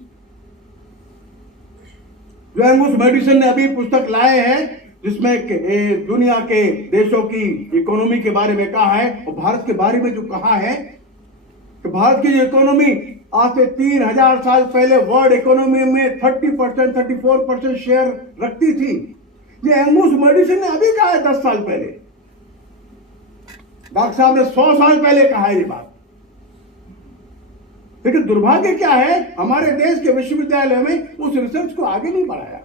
जो एंगस मेडिसन ने अभी पुस्तक लाए हैं जिसमें दुनिया के देशों की इकोनॉमी के बारे में कहा है, और भारत के बारे में जो कहा है कि भारत की इकोनॉमी आज से 3000 साल पहले वर्ल्ड इकोनॉमी में 30%, 34% शेयर रखती थी। ये एंगस मेडिसन ने अभी कहा है 10 साल पहले। डॉक्टर साहब ने 100 साल पहले कहा है ये बात। लेकिन दुर्भाग्य क्या है, हमारे देश के विश्वविद्यालय में उस रिसर्च को आगे नहीं बढ़ाया।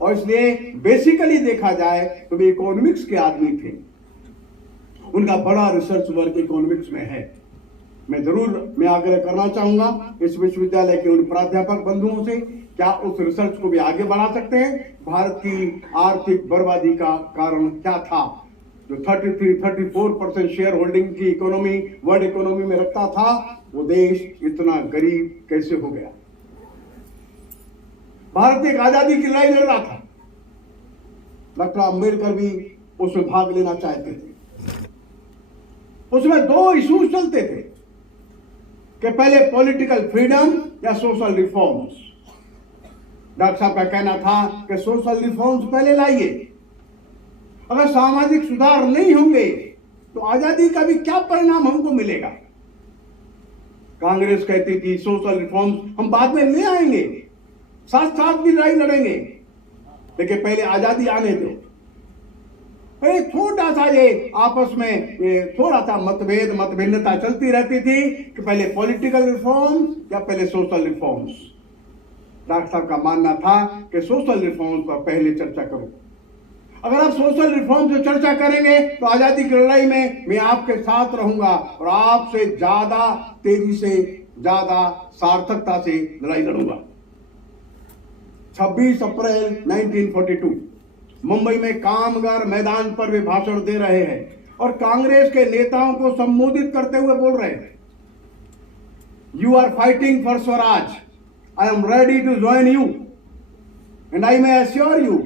और इसलिए बेसिकली देखा जाए तो वे इकोनॉमिक्स के आदमी थे, उनका बड़ा रिसर्च वर्क इकोनॉमिक्स में है। मैं आग्रह करना चाहूंगा इस विश्वविद्यालय के उन प्राध्यापक बंधुओं से, क्या उस रिसर्च को भी आगे बढ़ा सकते हैं। भारत की आर्थिक बर्बादी का कारण क्या था, जो 33-34% शेयर होल्डिंग की इकोनॉमी वर्ल्ड इकोनॉमी में रखता था, वो देश इतना गरीब कैसे हो गया। भारत एक आजादी की लड़ाई लड़ रहा था, डॉक्टर अंबेडकर भी उसमें भाग लेना चाहते थे। उसमें 2 इश्यूज चलते थे कि पहले पॉलिटिकल फ्रीडम या सोशल रिफॉर्म्स। डॉक्टर साहब का कहना था कि सोशल रिफॉर्म्स पहले लाइए, अगर सामाजिक सुधार नहीं होंगे तो आजादी का भी क्या परिणाम हमको मिलेगा। कांग्रेस कहती थी सोशल रिफॉर्म्स हम बाद में ले आएंगे, साथ साथ भी लड़ाई लड़ेंगे, लेकिन पहले आजादी आने दो। छोटा सा ये आपस में थोड़ा सा मत भिन्नता चलती रहती थी कि पहले पॉलिटिकल रिफॉर्म्स या पहले सोशल रिफॉर्म्स। डॉक्टर साहब का मानना था कि सोशल रिफॉर्म्स पर पहले चर्चा करो। अगर आप सोशल रिफॉर्म से चर्चा करेंगे तो आजादी की लड़ाई में मैं आपके साथ रहूंगा और आपसे ज्यादा तेजी से, ज्यादा सार्थकता से लड़ाई लड़ूंगा। 26 अप्रैल 1942 मुंबई में कामगार मैदान पर भी भाषण दे रहे हैं और कांग्रेस के नेताओं को संबोधित करते हुए बोल रहे हैं, you are fighting for Swaraj, I am ready to join you and I may assure you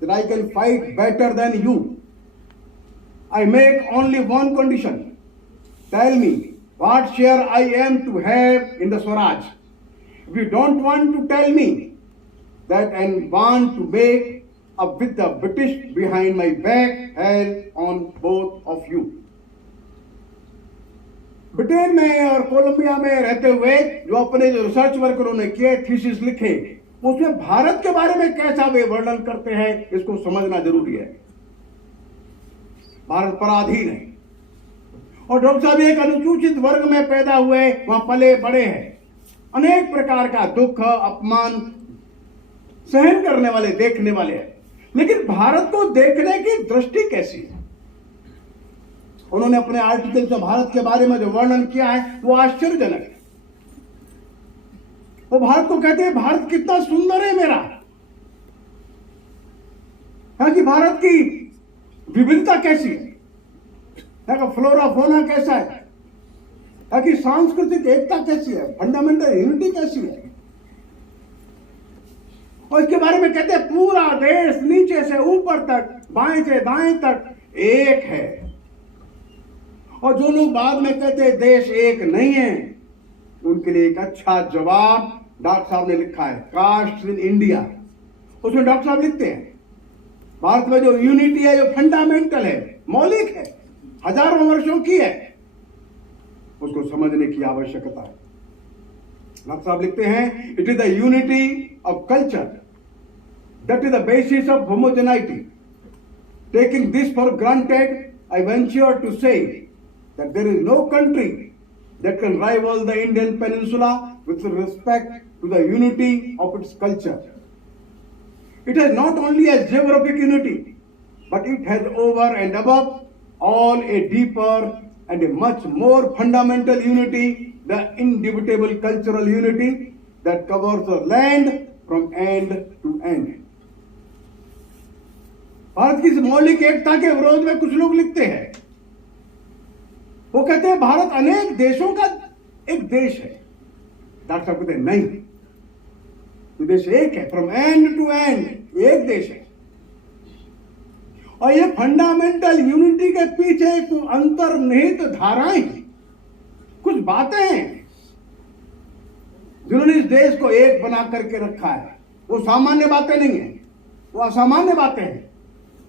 that I can fight better than you. I make only one condition. Tell me what share I am to have in the Swaraj. If you don't want to tell me that and want to make up with the British behind my back, hell on both of you. Britain में और कोलंबिया में रहते हुए जो अपने जो रिसर्च वर्क उन्होंने किए, थीसिस लिखे, उसमें भारत के बारे में कैसा वे वर्णन करते हैं, इसको समझना जरूरी है. भारत पराधीन है और डॉक्टर साहब एक अनुसूचित वर्ग में पैदा हुए, वहां पले बड़े हैं, अनेक प्रकार का दुख अपमान सहन करने वाले, देखने वाले हैं. लेकिन भारत को देखने की दृष्टि कैसी है? उन्होंने अपने आर्टिकल से भारत के बारे में जो वर्णन किया है वो आश्चर्यजनक है. वो भारत को कहते हैं भारत कितना सुंदर है मेरा, कि भारत की विविधता कैसी है, यहाँ का फ्लोरा फोना कैसा है, यहाँ की सांस्कृतिक एकता कैसी है, फंडामेंटल यूनिटी कैसी है. और इसके बारे में कहते हैं पूरा देश नीचे से ऊपर तक, बाएं से दाएं तक एक है. और जो लोग बाद में कहते हैं देश एक नहीं है, उनके लिए एक अच्छा जवाब डॉक्टर साहब ने लिखा है, कास्ट इन इंडिया. उसमें डॉक्टर साहब लिखते हैं भारत में जो यूनिटी है, जो फंडामेंटल है, मौलिक है, हजारों वर्षों की है, उसको समझने की आवश्यकता है. डॉक्टर साहब लिखते हैं, it is the unity of culture that is the basis of homogeneity. Taking this for granted, I venture to say that there is no country that can rival the Indian peninsula with respect to the unity of its culture. It has not only a geographic unity, but it has over and above all a deeper and a much more fundamental unity, the indubitable cultural unity that covers the land from end to end. Bharat की इस मौलिक एकता के विरोध में कुछ लोग लिखते हैं, वो कहते हैं भारत अनेक देशों का एक देश है. डॉक्टर साहब कहते हैं नहीं, देश एक है, फ्रॉम एंड टू एंड एक देश है. और ये फंडामेंटल यूनिटी के पीछे एक अंतर्निहित धाराएं, कुछ बातें हैं जिन्होंने इस देश को एक बना करके रखा है. वो सामान्य बातें नहीं है, वो असामान्य बातें हैं.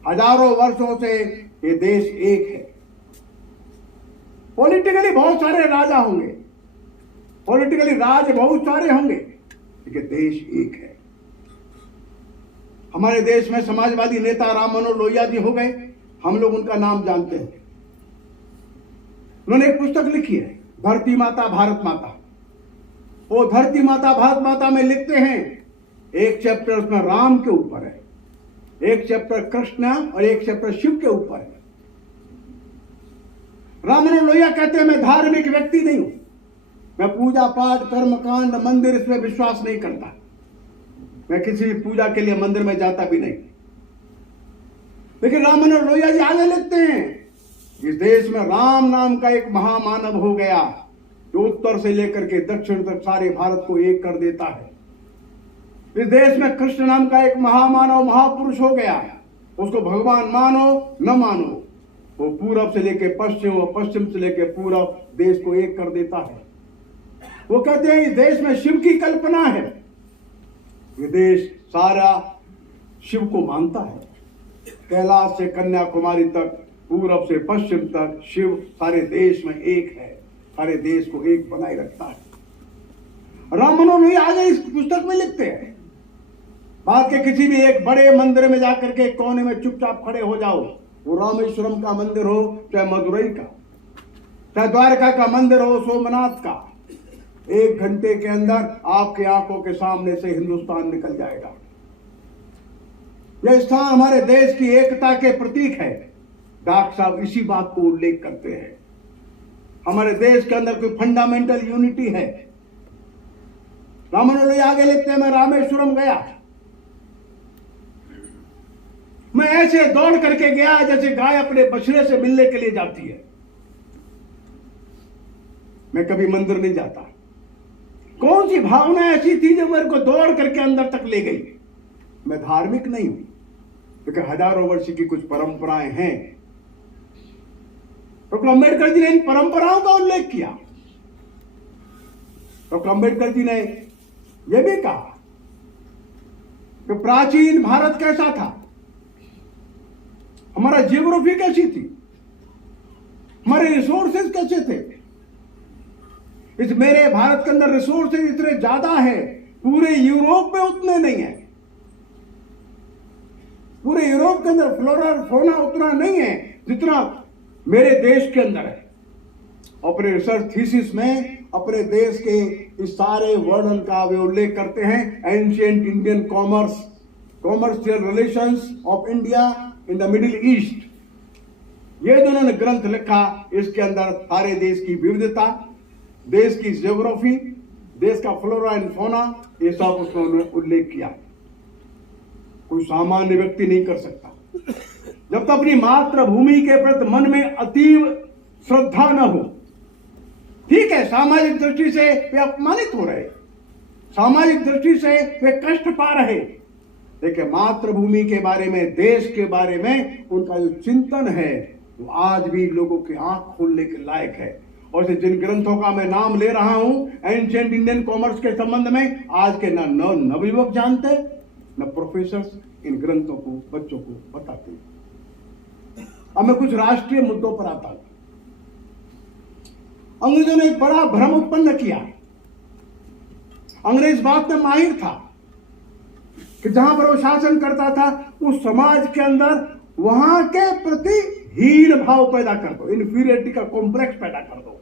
हजारों वर्षों से ये देश एक है. पॉलिटिकली बहुत सारे राजा होंगे, पॉलिटिकली राज बहुत सारे होंगे, लेकिन देश एक है. हमारे देश में समाजवादी नेता राम मनोहर लोहिया जी हो गए, हम लोग उनका नाम जानते हैं. उन्होंने एक पुस्तक लिखी है, धरती माता भारत माता. वो धरती माता भारत माता में लिखते हैं, एक चैप्टर उसमें राम के ऊपर है, एक चैप्टर कृष्ण और एक चैप्टर शिव के ऊपर है. राम मनोहर लोहिया कहते हैं मैं धार्मिक व्यक्ति नहीं हूं, मैं पूजा पाठ कर्मकांड मंदिर इसमें विश्वास नहीं करता, मैं किसी भी पूजा के लिए मंदिर में जाता भी नहीं. लेकिन राम मनोहर लोहिया जी आगे लिखते हैं, इस देश में राम नाम का एक महामानव हो गया जो उत्तर से लेकर के दक्षिण तक सारे भारत को एक कर देता है. इस देश में कृष्ण नाम का एक महामानव महापुरुष हो गया, उसको भगवान मानो न मानो, वो पूरब से लेकर पश्चिम और पश्चिम से लेकर पूरब देश को एक कर देता है. वो कहते हैं इस देश में शिव की कल्पना है, ये देश सारा शिव को मानता है. कैलाश से कन्याकुमारी तक, पूरब से पश्चिम तक शिव सारे देश में एक है, सारे देश को एक बनाए रखता है. राम मनोहर लोहिया आगे इस पुस्तक में लिखते हैं, भारत के किसी भी एक बड़े मंदिर में जाकर के कोने में चुपचाप खड़े हो जाओ, वो रामेश्वरम का मंदिर हो, चाहे मदुरई का, चाहे द्वारका का मंदिर हो, सोमनाथ का, 1 घंटे के अंदर आपके आंखों के सामने से हिंदुस्तान निकल जाएगा. यह स्थान हमारे देश की एकता के प्रतीक है. डॉक्टर साहब इसी बात को उल्लेख करते हैं. हमारे देश के अंदर कोई फंडामेंटल यूनिटी है. राम मनोहर लोहिया आगे लिखते हैं, मैं रामेश्वरम गया, मैं ऐसे दौड़ करके गया जैसे गाय अपने बछड़े से मिलने के लिए जाती है। मैं कभी मंदिर नहीं जाता। कौन सी भावना ऐसी थी जो मेरे को दौड़ करके अंदर तक ले गई? मैं धार्मिक नहीं हूं, क्योंकि हजारों वर्ष की कुछ परंपराएं हैं। डॉक्टर अंबेडकर जी ने इन परंपराओं का उल्लेख किया। डॉक्टर अंबेडकर जी ने यह भी कहा कि प्राचीन भारत कैसा था, हमारा जियोग्राफी कैसी थी, हमारे रिसोर्सेज कैसे थे। इस मेरे भारत के अंदर रिसोर्सेज इतने ज्यादा है, पूरे यूरोप में उतने नहीं है। पूरे यूरोप के अंदर फ्लोरा फोना उतना नहीं है जितना मेरे देश के अंदर है। अपने रिसर्च थीसिस में अपने देश के इस सारे वर्णन का वे उल्लेख करते हैं। Ancient Indian commercial relations of India in the middle east, ये जो उन्होंने ग्रंथ लिखा, इसके अंदर सारे देश की विविधता, देश की जियोग्राफी, देश का फ्लोरा एंड फोना, ये सब उसमें उन्होंने उल्लेख किया। कोई सामान्य व्यक्ति नहीं कर सकता जब तक अपनी मातृभूमि के प्रति मन में अतीव श्रद्धा न हो। ठीक है, सामाजिक दृष्टि से वे अपमानित हो रहे, सामाजिक दृष्टि से वे कष्ट पा रहे, देखिए मातृभूमि के बारे में, देश के बारे में उनका जो चिंतन है वो आज भी लोगों की आंख खोलने के लायक है। और जिन ग्रंथों का मैं नाम ले रहा हूं एंशिएंट इंडियन कॉमर्स के संबंध में, आज के न नवयुवक जानते न प्रोफेसर्स इन ग्रंथों को बच्चों को बताते। अब मैं कुछ राष्ट्रीय मुद्दों पर आता हूं। अंग्रेजों ने एक बड़ा भ्रम उत्पन्न किया। अंग्रेज बात में माहिर था कि जहां पर वो शासन करता था उस समाज के अंदर वहां के प्रति हीन भाव पैदा कर दो, इन्फीरियरिटी का कॉम्प्लेक्स पैदा कर दो।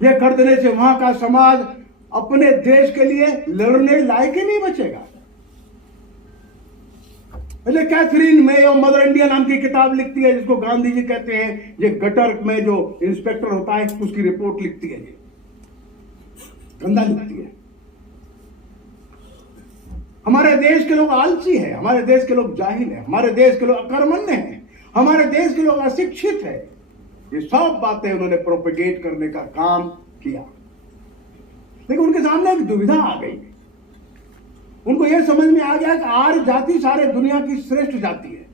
यह कर देने से वहां का समाज अपने देश के लिए लड़ने लायक ही नहीं बचेगा। पहले कैथरीन मेयो मदर इंडिया नाम की किताब लिखती है, जिसको गांधी जी कहते हैं। ये गटर में जो इंस्पेक्टर होता है उसकी रिपोर्ट लिखती है, ये गंदा लिखती है। हमारे देश के लोग आलसी हैं, हमारे देश के लोग जाहिल हैं, हमारे देश के लोग अकर्मण्य हैं, हमारे देश के लोग अशिक्षित हैं। ये सब बातें उन्होंने प्रोपेगेट करने का काम किया। लेकिन उनके सामने एक दुविधा आ गई। उनको यह समझ में आ गया कि आर्य जाति सारे दुनिया की श्रेष्ठ जाति है,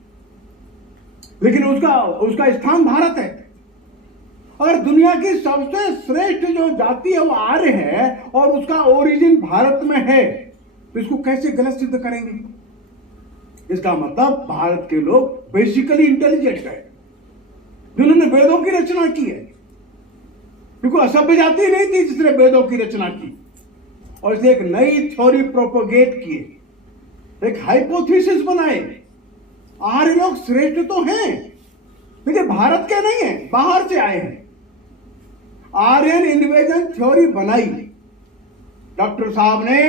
लेकिन उसका स्थान भारत है। और दुनिया की सबसे श्रेष्ठ जो जाति है वो आर्य है और उसका ओरिजिन भारत में है, तो इसको कैसे गलत सिद्ध करेंगे? इसका मतलब भारत के लोग बेसिकली इंटेलिजेंट है, जिन्होंने वेदों की रचना की है, क्योंकि असभ्य जाति नहीं थी जिसने वेदों की रचना की। और इसे एक नई थ्योरी प्रोपोगेट किए, एक हाइपोथेसिस बनाए। आर्य लोग श्रेष्ठ तो हैं, लेकिन भारत के नहीं है, बाहर से आए हैं। आर्यन इन्वेजन थ्योरी बनाई। डॉक्टर साहब ने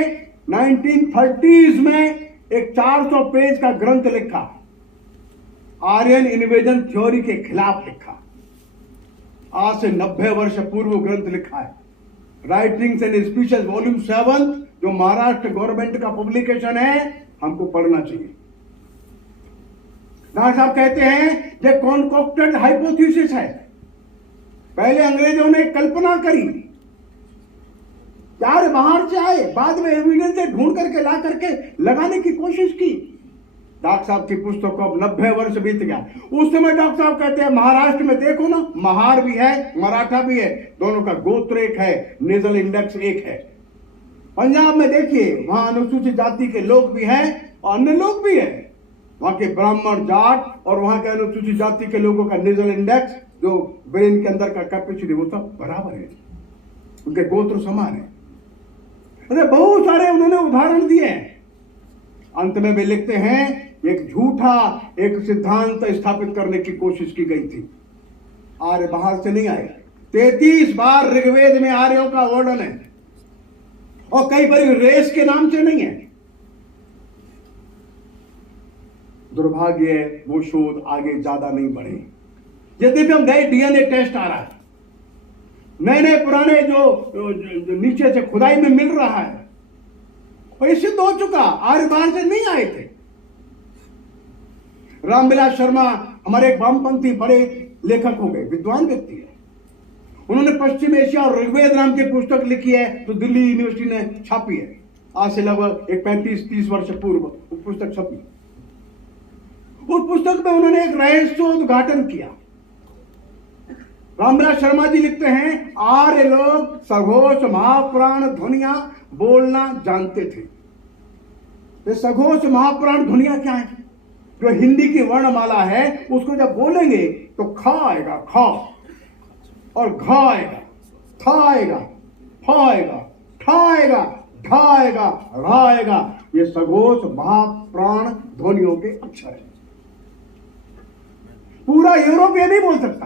1930s में एक 400 पेज का ग्रंथ लिखा, आर्यन इन्वेजन थ्योरी के खिलाफ लिखा। आज से 90 वर्ष पूर्व ग्रंथ लिखा है। राइटिंग्स एंड स्पीचेस वॉल्यूम 7, जो महाराष्ट्र गवर्नमेंट का पब्लिकेशन है, हमको पढ़ना चाहिए। डॉक्टर साहब कहते हैं ये कॉन्कॉक्टेड हाइपोथेसिस है। पहले अंग्रेजों ने कल्पना करी, यार बाहर से आए, बाद में एविडेंस ढूंढ करके ला करके लगाने की कोशिश की। डॉक्टर साहब की पुस्तक को अब 90 वर्ष बीत गया। उस समय डॉक्टर साहब कहते हैं महाराष्ट्र में देखो ना, महार भी है, मराठा भी है, दोनों का गोत्र एक है, नेजल इंडेक्स एक है। पंजाब में देखिए, वहां अनुसूचित जाति के लोग भी हैं और अन्य लोग भी हैं। वहां के ब्राह्मण, जाट और वहां के अनुसूचित जाति के लोगों का नेजल इंडेक्स, जो ब्रेन के अंदर का कैपेसिटी, वो सब बराबर है, उनके गोत्र समान है। बहुत सारे उन्होंने उदाहरण दिए हैं। अंत में वे लिखते हैं एक झूठा एक सिद्धांत स्थापित करने की कोशिश की गई थी। आर्य बाहर से नहीं आए। 33 बार ऋग्वेद में आर्यों का वर्णन है, और कई बार रेस के नाम से नहीं है। दुर्भाग्य है वो शोध आगे ज्यादा नहीं बढ़े। यद्यपि हम गए, डीएनए टेस्ट आ रहा है, नए नए पुराने जो नीचे से खुदाई में मिल रहा है, और ये सिद्ध हो चुका आर्य बाहर से नहीं आए थे। रामविलास शर्मा हमारे एक वामपंथी बड़े लेखक हो गए, विद्वान व्यक्ति है। उन्होंने पश्चिम एशिया और ऋग्वेद नाम की पुस्तक लिखी है, तो दिल्ली यूनिवर्सिटी ने छापी है। आज से लगभग 35-30 वर्ष पूर्व वो पुस्तक छपी। उस पुस्तक में उन्होंने एक रहस्योद्घाटन किया। रामविलास शर्मा जी लिखते हैं, आर्य लोग सघोष महाप्राण ध्वनियां बोलना जानते थे। ये सघोष महाप्राण ध्वनियां क्या है? जो हिंदी की वर्णमाला है उसको जब बोलेंगे तो ख आएगा, ख, और घ आएगा, थ आएगा, फ आएगा, ठ आएगा, ढ आएगा, र आएगा। ये सघोष महाप्राण ध्वनियों के अक्षर है। पूरा यूरोप ये नहीं बोल सकता।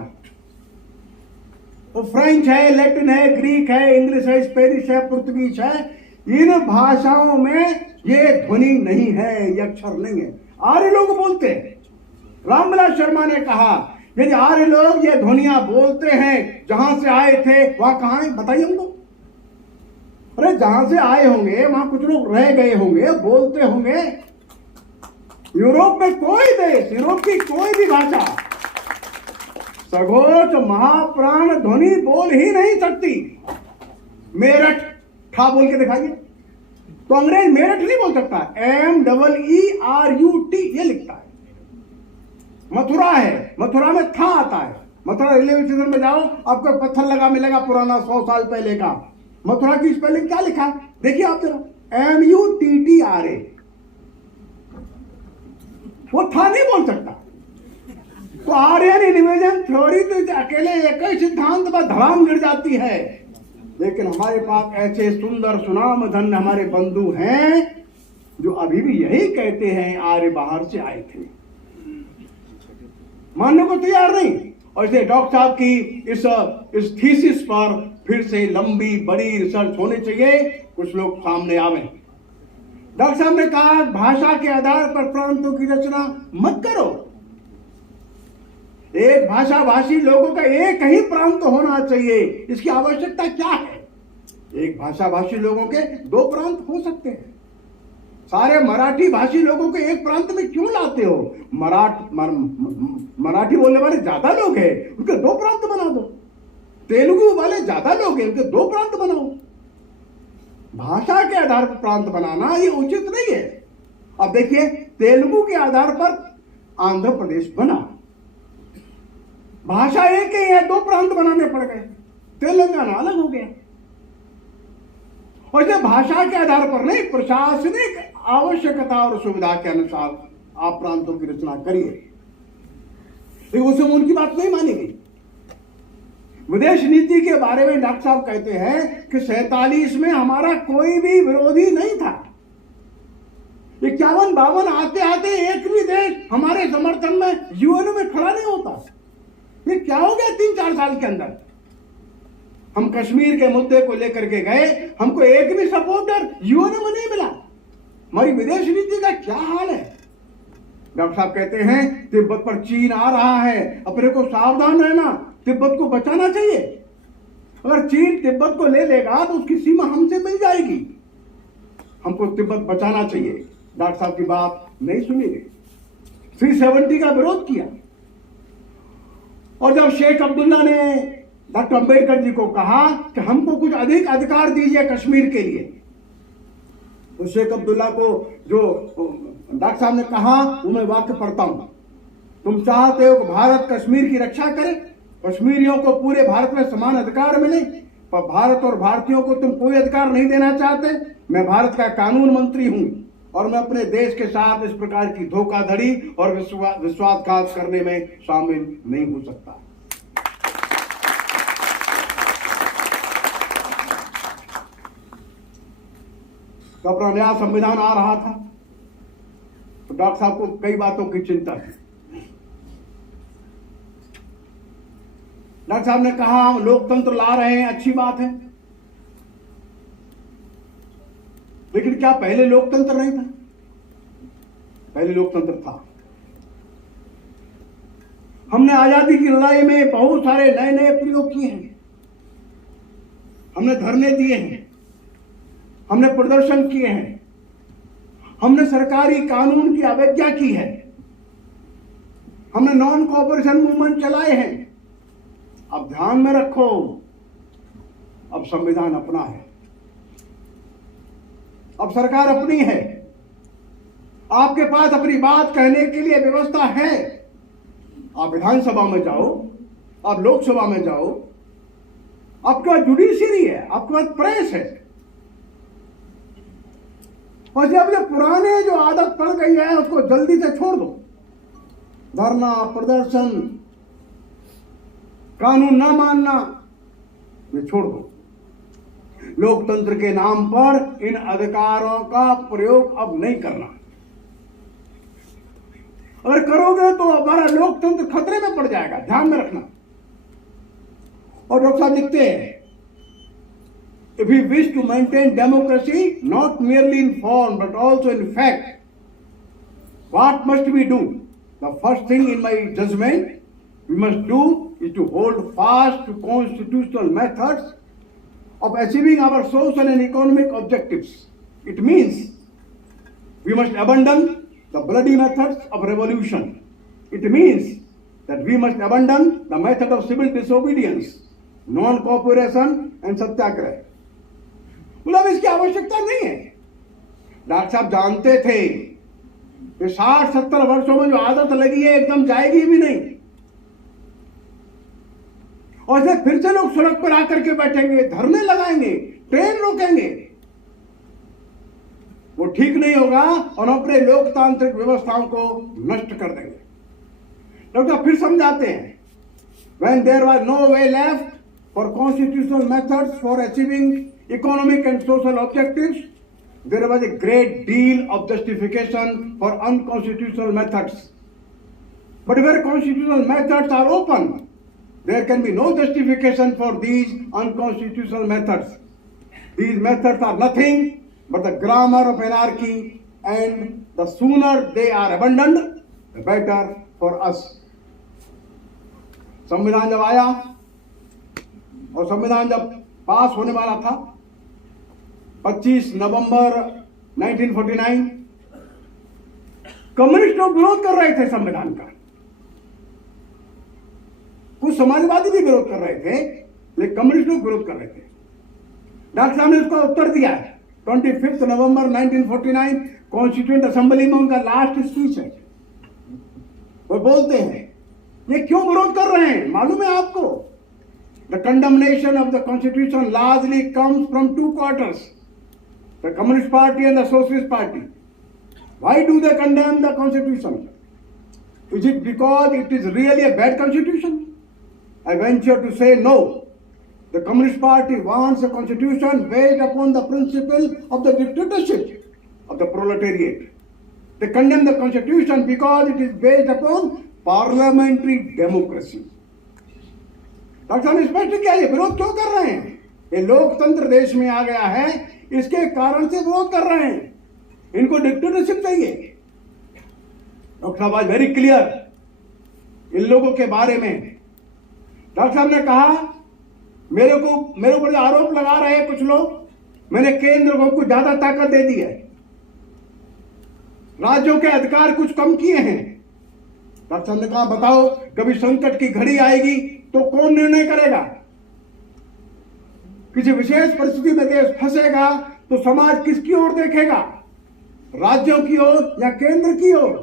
वो फ्रेंच है, लैटिन है, ग्रीक है, इंग्लिश है, स्पेनिश है, पुर्तगीज है, इन भाषाओं में ये ध्वनि नहीं है, ये अक्षर नहीं है। आर्य लोग बोलते हैं। रामविलास शर्मा ने कहा, यदि आर्य लोग ये ध्वनियां बोलते हैं, जहां से आए थे वहां कहां है बताइए हमको। अरे जहां से आए होंगे वहां कुछ लोग रह गए होंगे, बोलते होंगे। यूरोप में कोई देश, यूरोप की कोई भी भाषा सघोष महाप्राण ध्वनि बोल ही नहीं सकती। मेरठ ठा बोल के दिखाइए, तो अंग्रेज मेरठ नहीं बोल सकता, MEERUT ये लिखता है। मथुरा है, मथुरा में था आता है। मथुरा रेलवे स्टेशन में जाओ, आपको पत्थर लगा मिलेगा पुराना 100 साल पहले का। मथुरा की स्पेलिंग क्या लिखा है देखिए आप जरा, MUTTRA। वो था नहीं बोल सकता। तो आर्यन इन्वेजन थ्योरी तो अकेले एक ही सिद्धांत पर धड़ाम गिर जाती है। लेकिन हमारे पास ऐसे सुंदर सुनाम धन्य हमारे बंधु हैं जो अभी भी यही कहते हैं आर्य बाहर से आए थे, मानने को तैयार नहीं। और इसे डॉक्टर साहब की इस थीसिस पर फिर से लंबी बड़ी रिसर्च होनी चाहिए, कुछ लोग सामने आवे। डॉक्टर साहब ने कहा भाषा के आधार पर प्रांतों की रचना मत करो। एक भाषा भाषी लोगों का एक ही प्रांत होना चाहिए, इसकी आवश्यकता क्या है? एक भाषा भाषी लोगों के 2 प्रांत हो सकते हैं। सारे मराठी भाषी लोगों को एक प्रांत में क्यों लाते हो? मराठी बोलने वाले ज्यादा लोग हैं, उनके 2 प्रांत बना दो। तेलुगु वाले ज्यादा लोग हैं, उनके 2 प्रांत बनाओ। भाषा के आधार पर प्रांत बनाना ये उचित नहीं है। अब देखिए, तेलुगु के आधार पर आंध्र प्रदेश बना, भाषा एक ही है, 2 प्रांत बनाने पड़ गए, तेलंगाना अलग हो गया। और जब भाषा के आधार पर नहीं, प्रशासनिक आवश्यकता और सुविधा के अनुसार आप प्रांतों की रचना करिए। लेकिन उसमें उनकी बात नहीं मानी गई। विदेश नीति के बारे में डॉक्टर साहब कहते हैं कि 47 में हमारा कोई भी विरोधी नहीं था। 51-52 आते आते एक भी देश हमारे समर्थन में यूएन में खड़ा नहीं होता। ये क्या हो गया 3-4 साल के अंदर? हम कश्मीर के मुद्दे को लेकर के गए, हमको एक भी सपोर्टर यूएन में नहीं मिला। हमारी विदेश नीति का क्या हाल है? डॉक्टर साहब कहते हैं तिब्बत पर चीन आ रहा है, अपने को सावधान रहना, तिब्बत को बचाना चाहिए। अगर चीन तिब्बत को ले लेगा तो उसकी सीमा हमसे मिल जाएगी, हमको तिब्बत बचाना चाहिए। डॉक्टर साहब की बात नहीं सुनी गई, 370 का विरोध किया। और जब शेख अब्दुल्ला ने डॉक्टर अंबेडकर जी को कहा कि हमको कुछ अधिक अधिकार दीजिए कश्मीर के लिए, तो शेख अब्दुल्ला को जो डॉक्टर साहब ने कहा वो मैं वाक्य पढ़ता हूं। तुम चाहते हो कि भारत कश्मीर की रक्षा करे, कश्मीरियों को पूरे भारत में समान अधिकार मिले, पर भारत और भारतीयों को तुम कोई अधिकार नहीं देना चाहते। मैं भारत का कानून मंत्री हूं और मैं अपने देश के साथ इस प्रकार की धोखाधड़ी और विश्वासघात करने में शामिल नहीं हो सकता। तो अपना नया संविधान आ रहा था, तो डॉक्टर साहब को कई बातों की चिंता थी। डॉक्टर साहब ने कहा हम लोकतंत्र ला रहे हैं, अच्छी बात है, लेकिन क्या पहले लोकतंत्र नहीं था? पहले लोकतंत्र था। हमने आजादी की लड़ाई में बहुत सारे नए नए प्रयोग किए हैं, हमने धरने दिए हैं, हमने प्रदर्शन किए हैं, हमने सरकारी कानून की अवज्ञा की है, हमने नॉन कोऑपरेशन मूवमेंट चलाए हैं। अब ध्यान में रखो, अब संविधान अपना है, अब सरकार अपनी है, आपके पास अपनी बात कहने के लिए व्यवस्था है। आप विधानसभा में जाओ, आप लोकसभा में जाओ, आपके पास जुडिशरी है, आपके पास प्रेस है। और जब ये पुराने जो आदत पड़ गई है उसको जल्दी से छोड़ दो। धरना, प्रदर्शन, कानून ना मानना, ये छोड़ दो। लोकतंत्र के नाम पर इन अधिकारों का प्रयोग अब नहीं करना। अगर करोगे तो हमारा लोकतंत्र खतरे में पड़ जाएगा, ध्यान में रखना। और डॉक्टर साहब लिखते हैं, if we wish to maintain democracy not merely in form but also in fact, what must we do? The first thing in my judgment we must do is to hold fast to constitutional methods of achieving our social and economic objectives. It means we must abandon the bloody methods of revolution. It means that we must abandon the method of civil disobedience, non-cooperation and satyagraha. बोला इसकी आवश्यकता नहीं है। डॉक्टर साहब जानते थे कि 60-70 वर्षों में जो आदत लगी है एकदम जाएगी भी नहीं, और इसे फिर से लोग सड़क पर आकर के बैठेंगे, धरने लगाएंगे, ट्रेन रोकेंगे, वो ठीक नहीं होगा और अपने लोकतांत्रिक व्यवस्थाओं को नष्ट कर देंगे। डॉक्टर फिर समझाते हैं, when there was no way left for constitutional methods for achieving economic and social objectives, there was a great deal of justification for unconstitutional methods. But where constitutional methods are open, there can be no justification for these unconstitutional methods. These methods are nothing but the grammar of anarchy, and the sooner they are abandoned, the better for us. संविधान जब आया और संविधान जब पास होने वाला था 25 नवंबर 1949, कम्युनिस्ट लोग विरोध कर रहे थे संविधान का, कुछ समाजवादी भी विरोध कर रहे थे, लेकिन कम्युनिस्ट लोग विरोध कर रहे थे। डॉक्टर साहब ने उसका उत्तर दिया है। 25 नवंबर 1949 कॉन्स्टिट्यूएंट असेंबली में उनका लास्ट स्पीच है। वो बोलते हैं, ये क्यों विरोध कर रहे हैं मालूम है आपको? The condemnation of the constitution largely comes from two quarters, the communist party and the socialist party. Why do they condemn the constitution? Is it because it is really a bad constitution? I venture to say no. The Communist Party wants a constitution based upon the principle of the dictatorship of the proletariat. They condemn the constitution because it is based upon parliamentary democracy. Doctor साहब ने स्पष्ट किया, ये विरोध क्यों कर रहे हैं? ये लोकतंत्र देश में आ गया है, इसके कारण से विरोध कर रहे हैं। इनको डिक्टेटरशिप चाहिए। डॉक्टर साहब आज वेरी क्लियर इन लोगों के बारे में। डॉक्टर साहब ने कहा, मेरे ऊपर जो आरोप लगा रहे हैं कुछ लोग, मैंने केंद्र को कुछ ज्यादा ताकत दे दी है, राज्यों के अधिकार कुछ कम किए हैं। डॉक्टर साहब ने कहा, बताओ कभी संकट की घड़ी आएगी तो कौन निर्णय करेगा? किसी विशेष परिस्थिति में देश फंसेगा तो समाज किसकी ओर देखेगा, राज्यों की ओर या केंद्र की ओर?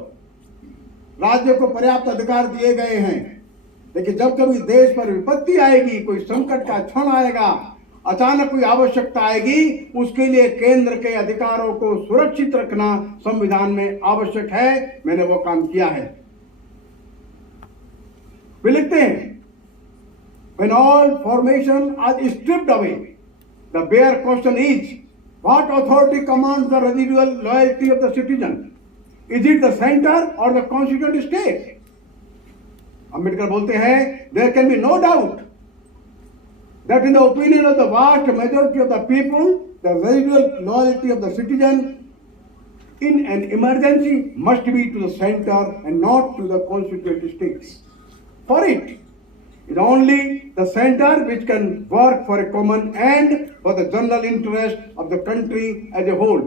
राज्यों को पर्याप्त अधिकार दिए गए हैं, लेकिन जब कभी देश पर विपत्ति आएगी, कोई संकट का क्षण आएगा, अचानक कोई आवश्यकता आएगी, उसके लिए केंद्र के अधिकारों को सुरक्षित रखना संविधान में आवश्यक है। मैंने वो काम किया है। वे लिखते हैं, when all formation are stripped away, the bare question is, what authority commands the residual loyalty of the citizen? Is it the center or the constituent state? Ambedkar बोलते हैं, there can be no doubt that in the opinion of the vast majority of the people, the residual loyalty of the citizen in an emergency must be to the center and not to the constituent states. For it is only the center which can work for a common end for the general interest of the country as a whole.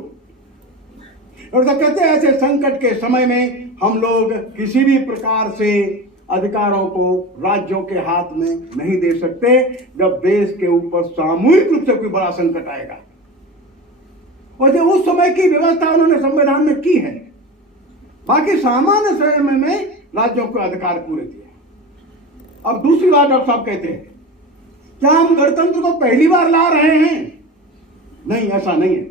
और तो कहते हैं ऐसे संकट के समय में हम लोग किसी भी प्रकार से अधिकारों को राज्यों के हाथ में नहीं दे सकते जब देश के ऊपर सामूहिक रूप से कोई बड़ा संकट आएगा। और जो उस समय की व्यवस्था उन्होंने संविधान में की है, बाकी सामान्य समय में राज्यों को अधिकार पूरे दिए। अब दूसरी बात डॉक्टर साहब कहते हैं, क्या हम गणतंत्र को पहली बार ला रहे हैं? नहीं, ऐसा नहीं है।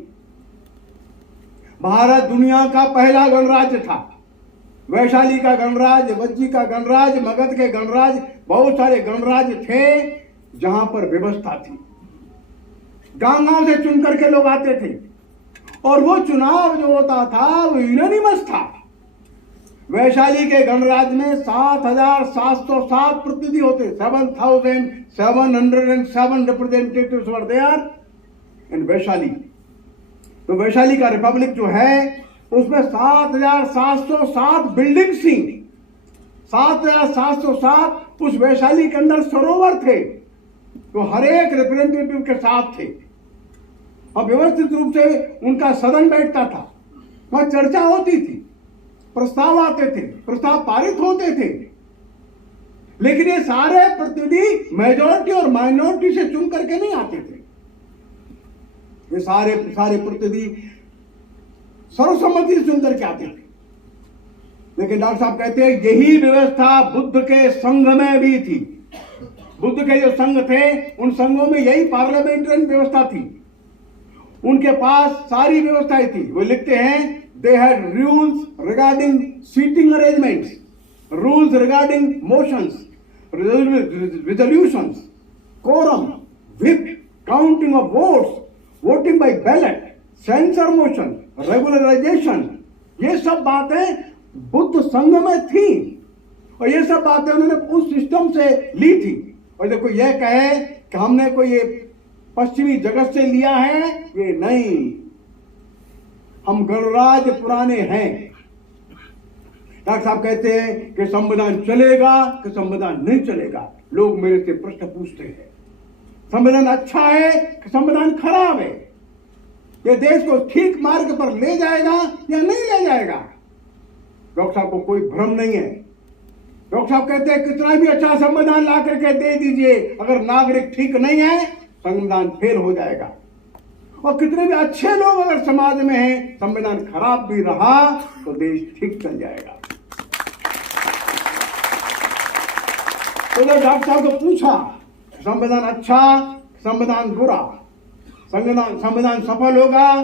भारत दुनिया का पहला गणराज्य था। वैशाली का गणराज्य, वज्जी का गणराज्य, मगध के गणराज्य, बहुत सारे गणराज्य थे जहां पर व्यवस्था थी। गांव से चुन करके लोग आते थे और वो चुनाव जो होता था वो यूनानिमस था। वैशाली के गणराज्य में 7,707 प्रतिनिधि होते, 7,707 representatives were there in Vaishali. तो वैशाली का रिपब्लिक जो है उसमें 7,707 बिल्डिंग्स थी। 7,707 उस वैशाली के अंदर सरोवर थे, तो हर एक रिप्रेजेंटेटिव के साथ थे और व्यवस्थित रूप से उनका सदन बैठता था। वहां चर्चा होती थी, प्रस्ताव आते थे, प्रस्ताव पारित होते थे। लेकिन ये सारे प्रतिनिधि मेजॉरिटी और माइनॉरिटी से चुन करके नहीं आते थे। ये सारे प्रतिनिधि सर्वसम्मति से चुन करके आते थे। लेकिन डॉक्टर साहब कहते हैं यही व्यवस्था बुद्ध के संघ में भी थी। बुद्ध के जो संघ थे उन संघों में यही पार्लियामेंट्री व्यवस्था थी। उनके पास सारी व्यवस्थाएं थी। वो लिखते हैं they had rules regarding seating arrangements, rules regarding motions, resolutions, quorum, whip, counting of votes, voting by ballot, censor motion, regularization, ये सब बातें बुद्ध संघ में थी और ये सब बातें उन्होंने उस सिस्टम से ली थी। और देखो ये कहे कि हमने कोई ये पश्चिमी जगत से लिया है, ये नहीं। हम गणराज्य पुराने हैं। डॉक्टर साहब कहते हैं कि संविधान चलेगा कि संविधान नहीं चलेगा। लोग मेरे से प्रश्न पूछते हैं, संविधान अच्छा है कि संविधान खराब है? ये देश को ठीक मार्ग पर ले जाएगा या नहीं ले जाएगा? डॉक्टर साहब को कोई भ्रम नहीं है। डॉक्टर साहब कहते हैं कितना भी अच्छा संविधान ला करके दे दीजिए, अगर नागरिक ठीक नहीं है संविधान फेल हो जाएगा। और कितने भी अच्छे लोग अगर समाज में हैं, संविधान खराब भी रहा तो देश ठीक चल जाएगा। तो जब डॉक्टर साहब को पूछा संविधान अच्छा, संविधान बुरा, संविधान सफल होगा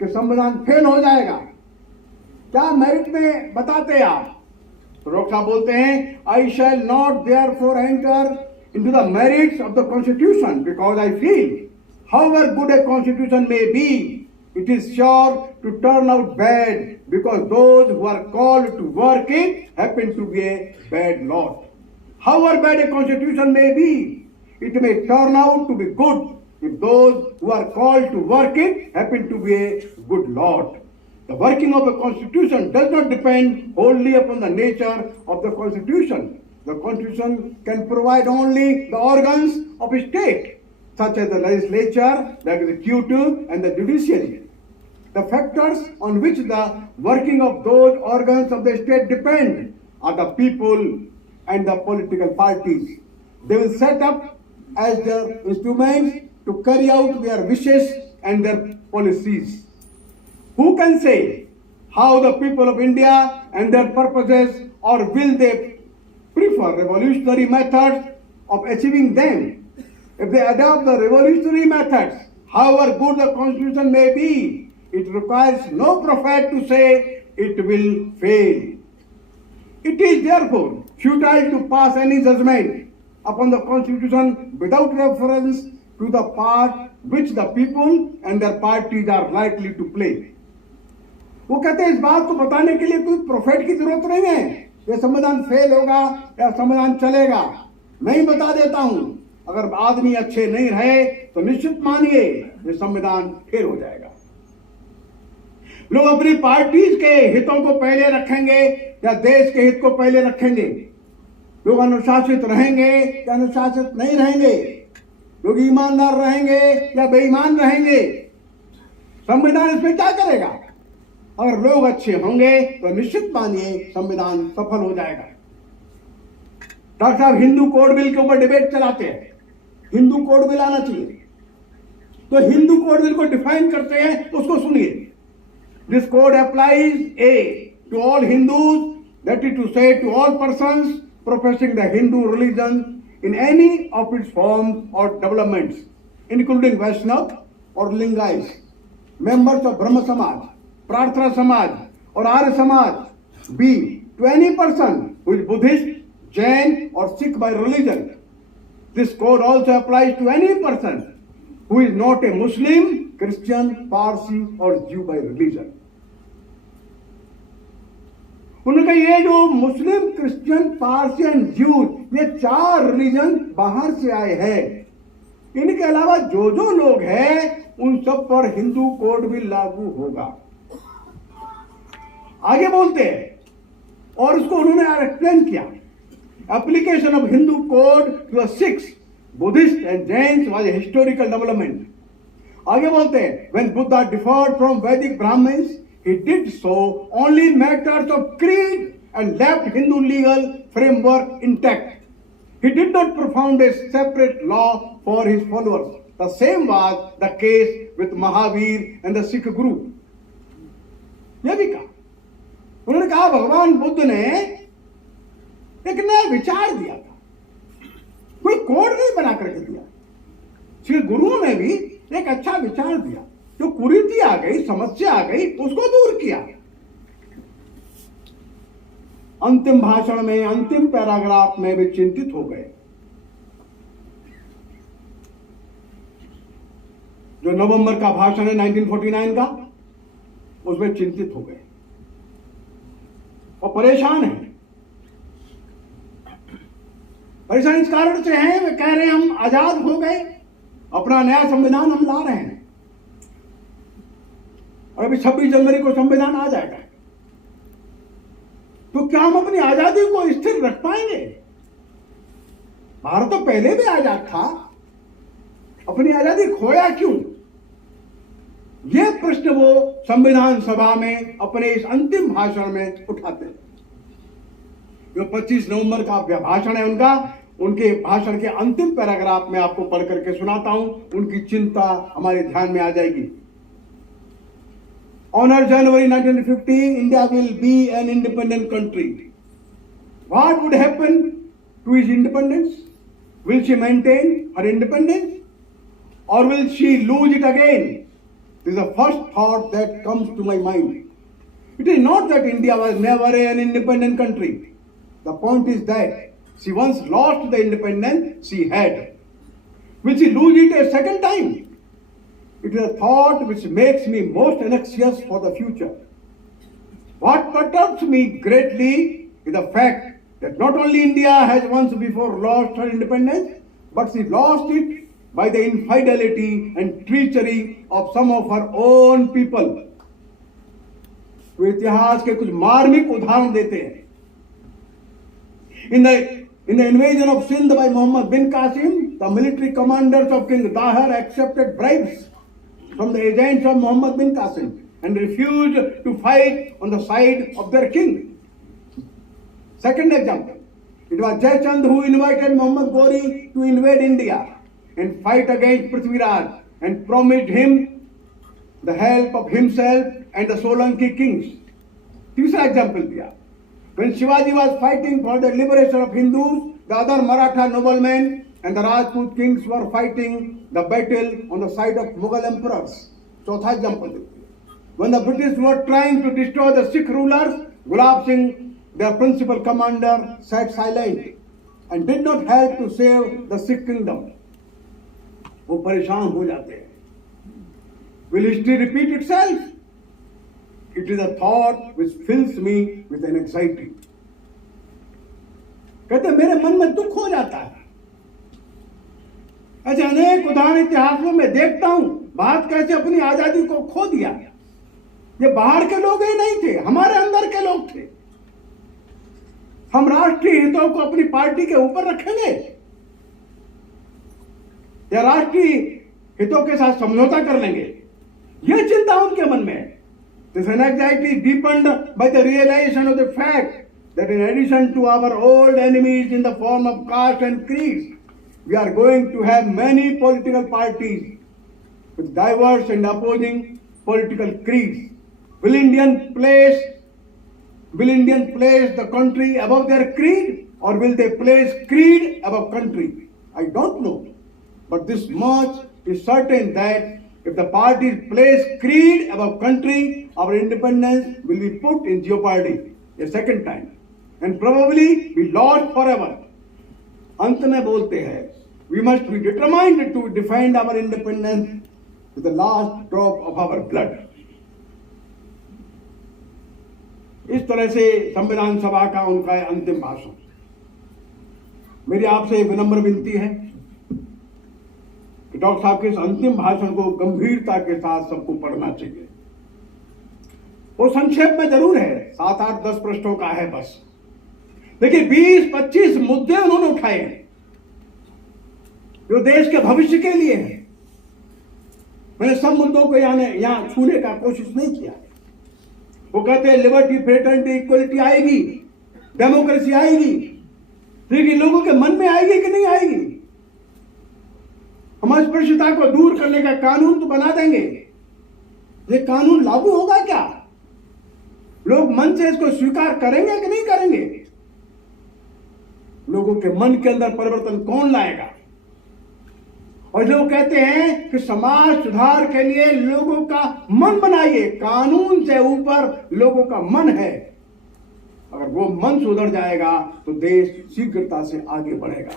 कि संविधान फेल हो जाएगा, क्या मेरिट में बताते आप? तो डॉक्टर साहब बोलते हैं I shall not therefore enter into the merits of the constitution because I feel however good a constitution may be, it is sure to turn out bad because those who are called to work it happen to be a bad lot. However bad a constitution may be, it may turn out to be good if those who are called to work it happen to be a good lot. The working of a constitution does not depend wholly upon the nature of the constitution. The constitution can provide only the organs of a state, such as the legislature, the executive, and the judiciary. The factors on which the working of those organs of the state depend are the people and the political parties. They will set up as their instruments to carry out their wishes and their policies. Who can say how the people of India and their purposes, or will they prefer revolutionary methods of achieving them? If they adopt the revolutionary methods, however good the constitution may be, it requires no prophet to say it will fail. It is therefore futile to pass any judgment upon the constitution without reference to the part which the people and their parties are likely to play. वो कहते हैं इस बात को बताने के लिए कोई प्रोफेट की जरूरत नहीं है, ये संविधान फेल होगा या संविधान चलेगा। मैं ही बता देता हूं, अगर आदमी अच्छे नहीं रहे तो निश्चित मानिए ये संविधान फेल हो जाएगा। लोग अपनी पार्टीज के हितों को पहले रखेंगे या देश के हित को पहले रखेंगे? लोग अनुशासित रहेंगे या अनुशासित नहीं रहेंगे? लोग ईमानदार रहेंगे या बेईमान रहेंगे? संविधान इसमें क्या करेगा? अगर लोग अच्छे होंगे तो निश्चित मानिए संविधान सफल हो जाएगा। डॉक्टर साहब हिंदू कोड बिल के ऊपर डिबेट चलाते हैं, हिंदू कोड बिल आना चाहिए, तो हिंदू कोड बिल को डिफाइन करते हैं, उसको सुनिए। This code applies a to all Hindus, that is to say to all persons professing the Hindu religion in any of its forms or developments, including Vaishnav or Lingais, members of Brahma Samaj, Prarthana Samaj or Arya Samaj. B. To any person who is Buddhist, Jain or Sikh by religion. This code also applies to any person who is not a Muslim, Christian, Parsi or Jew by religion. उनका ये जो मुस्लिम, क्रिश्चियन, पार्सियन, ज्यूज, ये 4 रिलीजन बाहर से आए हैं, इनके अलावा जो जो लोग हैं उन सब पर हिंदू कोड भी लागू होगा। आगे बोलते हैं और उसको उन्होंने एक्सप्लेन किया। Application of Hindu code to Sikhs Buddhists and Jains was a historical development. आगे बोलते हैं when Buddha differed from Vedic Brahmins, he did so only in matters of creed and left Hindu legal framework intact. He did not propound a separate law for his followers. The same was the case with Mahavir and the Sikh Guru. यह भी कहा, उन्होंने कहा भगवान बुद्ध ने एक नया विचार दिया था, कोई कोड नहीं बना करके दिया। श्री गुरुओं ने भी एक अच्छा विचार दिया, जो कुरीति आ गई, समस्या आ गई, उसको दूर किया। अंतिम भाषण में, अंतिम पैराग्राफ में वे चिंतित हो गए। जो नवंबर का भाषण है 1949 का, उसमें चिंतित हो गए और परेशान हैं। परेशान इस कारण से हैं, वे कह रहे हैं हम आजाद हो गए, अपना नया संविधान हम ला रहे हैं और अभी 26 जनवरी को संविधान आ जाएगा, तो क्या हम अपनी आजादी को स्थिर रख पाएंगे? भारत तो पहले भी आजाद था, अपनी आजादी खोया क्यों? यह प्रश्न वो संविधान सभा में अपने इस अंतिम भाषण में उठाते हैं। जो 25 नवंबर का भाषण है उनका, उनके भाषण के अंतिम पैराग्राफ में आपको पढ़ करके सुनाता हूं, उनकी चिंता हमारे ध्यान में आ जाएगी। On January 1950, India will be an independent country. What would happen to its independence? Will she maintain her independence or will she lose it again? This is the first thought that comes to my mind. It is not that India was never an independent country. The point is that she once lost the independence she had. Will she lose it a second time? It is a thought which makes me most anxious for the future. What perturbs me greatly is the fact that not only India has once before lost her independence, but she lost it by the infidelity and treachery of some of her own people. तो इतिहास के कुछ मार्मिक उदाहरण देते हैं। In the invasion of Sindh by Muhammad bin Qasim, the military commanders of King Dahar accepted bribes from the agents of Muhammad bin Qasim and refused to fight on the side of their king. Second example, it was Jai Chand who invited Muhammad Ghori to invade India and fight against Prithviraj and promised him the help of himself and the Solanki kings. तीसरा example दिया, when Shivaji was fighting for the liberation of Hindus, the other Maratha noblemen and the Rajput kings were fighting the battle on the side of Mughal emperors. चौथा एग्जाम्पल देखिए, when the British were trying to destroy the Sikh rulers, Gulab Singh, their principal commander, sat silent and did not help to save the Sikh kingdom. वो परेशान हो जाते हैं। Will history repeat itself? It is a thought which fills me with an anxiety. कहते मेरे मन में दुख हो जाता है। ऐसे अनेक उदाहरण इतिहास में मैं देखता हूं, भारत कैसे अपनी आजादी को खो दिया। ये बाहर के लोग ही नहीं थे, हमारे अंदर के लोग थे। हम राष्ट्रीय हितों को अपनी पार्टी के ऊपर रखेंगे या राष्ट्रीय हितों के साथ समझौता कर लेंगे, यह चिंता उनके मन में है। This anxiety is deepened by the realization of the fact that in addition to our old enemies in the form of caste and creed, we are going to have many political parties with diverse and opposing political creeds. Will Indians place the country above their creed, or will they place creed above country? I don't know. But this much is certain, that if the parties place creed above country, our independence will be put in jeopardy a second time and probably be lost forever. अंत में बोलते हैं, we must be determined to defend our independence to the last drop of our blood. इस तरह से संविधान सभा का उनका अंतिम भाषण। मेरी आपसे विनम्र विनती है कि डॉक्टर साहब के इस अंतिम भाषण को गंभीरता के साथ सबको पढ़ना चाहिए। वो संक्षेप में जरूर है, 7, 8, 10 पृष्ठों का है बस, लेकिन 20-25 मुद्दे उन्होंने उठाए हैं जो देश के भविष्य के लिए हैं। मैंने सब मुद्दों को यहां छूने का कोशिश नहीं किया है। वो कहते हैं लिबर्टी, फ्रेटर्निटी, इक्वलिटी आएगी, डेमोक्रेसी आएगी, लेकिन लोगों के मन में आएगी कि नहीं आएगी? हम अस्पृश्यता को दूर करने का कानून तो बना देंगे, ये कानून लागू होगा क्या? लोग मन से इसको स्वीकार करेंगे कि नहीं करेंगे? लोगों के मन के अंदर परिवर्तन कौन लाएगा? और लोग कहते हैं कि समाज सुधार के लिए लोगों का मन बनाइए। कानून से ऊपर लोगों का मन है। अगर वो मन सुधर जाएगा तो देश शीघ्रता से आगे बढ़ेगा।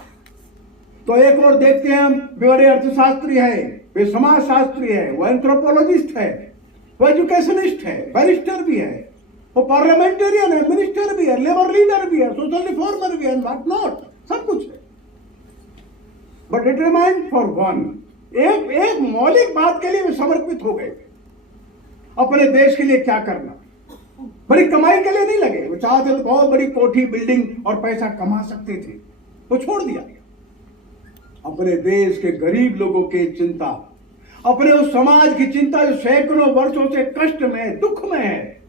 तो एक और देखते हैं, वे बड़े अर्थशास्त्री है, वे समाज शास्त्री है, वो एंथ्रोपोलॉजिस्ट है, वो एजुकेशनिस्ट है, बैरिस्टर भी है, वो पार्लियामेंटेरियन है, मिनिस्टर भी है, लेबर लीडर भी है, सोशल रिफॉर्मर भी है, व्हाट नॉट, सब कुछ है। बट डिटरमाइंड फॉर वन, एक मौलिक बात के लिए वे समर्पित हो गए, अपने देश के लिए क्या करना। बड़ी कमाई के लिए नहीं लगे, वो चाहते तो बहुत बड़ी कोठी, बिल्डिंग और पैसा कमा सकते थे, वो छोड़ दिया। अपने देश के गरीब लोगों की चिंता, अपने उस समाज की चिंता जो सैकड़ों वर्षों से कष्ट में, दुख में है।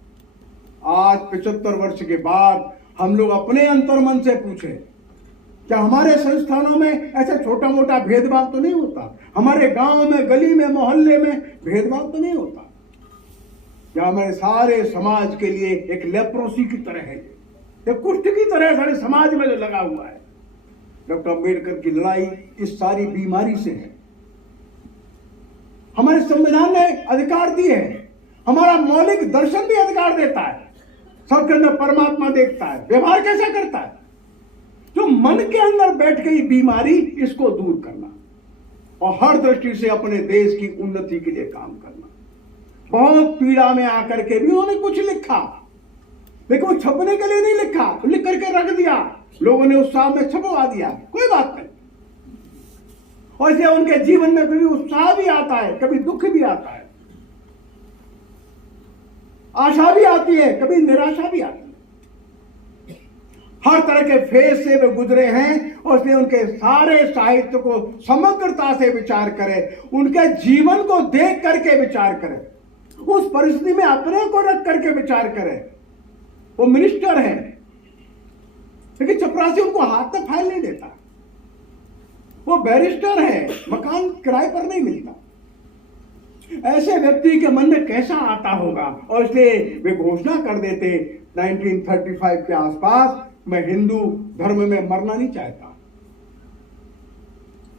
आज 75 वर्ष के बाद हम लोग अपने अंतर्मन से पूछें, क्या हमारे संस्थानों में ऐसा छोटा मोटा भेदभाव तो नहीं होता? हमारे गांव में, गली में, मोहल्ले में भेदभाव तो नहीं होता? क्या हमारे सारे समाज के लिए एक लेप्रोसी की तरह है, एक कुष्ठ की तरह सारे समाज में जो लगा हुआ है? डॉक्टर अंबेडकर की लड़ाई इस सारी बीमारी से है। हमारे संविधान ने अधिकार दिए हैं, हमारा मौलिक दर्शन भी अधिकार देता है, सबके अंदर परमात्मा देखता है, व्यवहार कैसा करता है। जो मन के अंदर बैठ गई बीमारी, इसको दूर करना और हर दृष्टि से अपने देश की उन्नति के लिए काम करना। बहुत पीड़ा में आकर के भी उन्होंने कुछ लिखा, लेकिन वो छपने के लिए नहीं लिखा, लिख करके रख दिया, लोगों ने उत्साह में छपवा दिया, कोई बात नहीं। और इसलिए उनके जीवन में कभी उत्साह भी आता है, कभी दुख भी आता है, आशा भी आती है, कभी निराशा भी आती है। हर तरह के फेज से वे गुजरे हैं और इसलिए उनके सारे साहित्य को समग्रता से विचार करें, उनके जीवन को देख करके विचार करें, उस परिस्थिति में अपने को रख करके विचार करें। वो मिनिस्टर हैं, लेकिन चपरासी उनको हाथ तक फाइल नहीं देता। वो बैरिस्टर है, मकान किराए पर नहीं मिलता। ऐसे व्यक्ति के मन में कैसा आता होगा? और इसलिए वे घोषणा कर देते 1935 के आसपास, मैं हिंदू धर्म में मरना नहीं चाहता।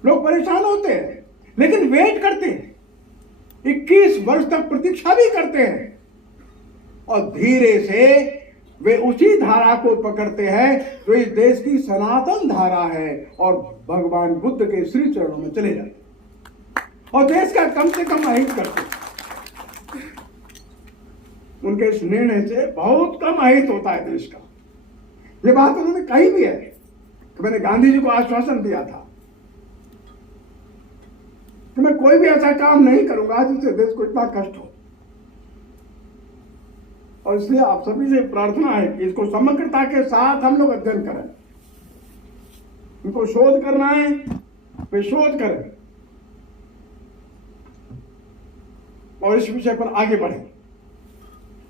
लोग परेशान होते हैं, लेकिन वेट करते हैं, 21 वर्ष तक प्रतीक्षा भी करते हैं, और धीरे से वे उसी धारा को पकड़ते हैं जो इस देश की सनातन धारा है, और भगवान बुद्ध के श्री चरणों में चले जाते और देश का कम से कम अहित करते। उनके इस निर्णय से बहुत कम अहित होता है देश का। ये बात उन्होंने कही भी है कि मैंने गांधी जी को आश्वासन दिया था कि मैं कोई भी ऐसा काम नहीं करूंगा जिससे देश को इतना कष्ट हो। और इसलिए आप सभी से प्रार्थना है कि इसको समग्रता के साथ हम लोग अध्ययन करें, इनको शोध करना है, वे शोध करें और इस विषय पर आगे बढ़ें।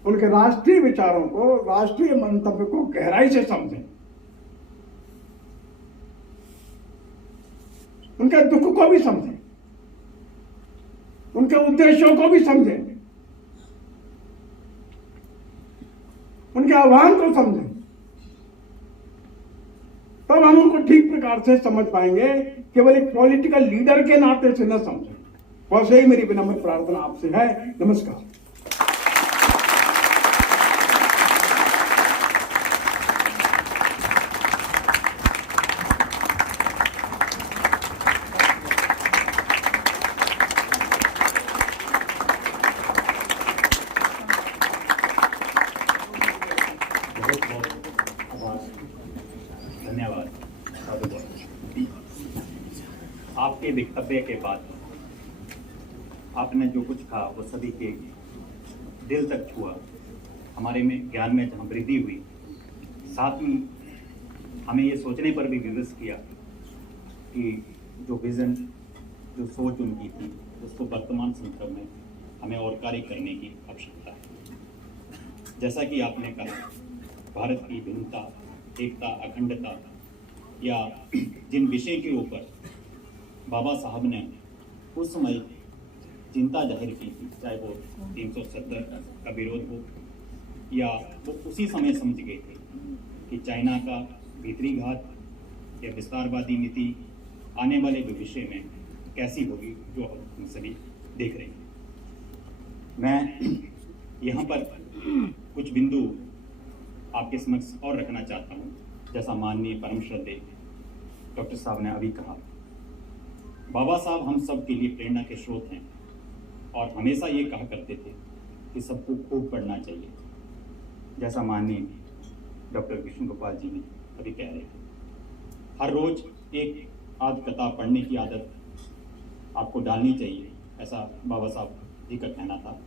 उनके राष्ट्रीय विचारों को, राष्ट्रीय मंतव्य को गहराई से समझें, उनके दुख को भी समझें, उनके उद्देश्यों को भी समझें, उनके आह्वान को समझें, तब हम उनको ठीक प्रकार से समझ पाएंगे। केवल एक पॉलिटिकल लीडर के नाते से न समझें। बस यही मेरी विनम्र प्रार्थना आपसे है। नमस्कार। बहुत बहुत आभार, धन्यवाद। आपके वक्तव्य के बाद आपने जो कुछ कहा वो सभी के दिल तक छुआ, हमारे में ज्ञान में जहाँ वृद्धि हुई, साथ में हमें ये सोचने पर भी विवश किया कि जो विजन, जो सोच उनकी थी, उसको वर्तमान संदर्भ में हमें और कार्य करने की आवश्यकता है। जैसा कि आपने कहा, भारत की भिन्नता, एकता, अखंडता या जिन विषय के ऊपर बाबा साहब ने उस समय चिंता जाहिर की थी, चाहे वो 370 का विरोध हो या वो उसी समय समझ गए थे कि चाइना का भीतरी घात या विस्तारवादी नीति आने वाले भविष्य में कैसी होगी, जो हम सभी देख रहे हैं। मैं यहाँ पर कुछ बिंदु आपके समक्ष और रखना चाहता हूँ। जैसा माननीय परम श्रद्धेय डॉक्टर साहब ने अभी कहा, बाबा साहब हम सब के लिए प्रेरणा के स्रोत हैं और हमेशा ये कहा करते थे कि सबको खूब पढ़ना चाहिए। जैसा माननीय डॉक्टर कृष्ण गोपाल जी ने अभी कह रहे थे, हर रोज एक आध किताब पढ़ने की आदत आपको डालनी चाहिए, ऐसा बाबा साहब जी का कहना था।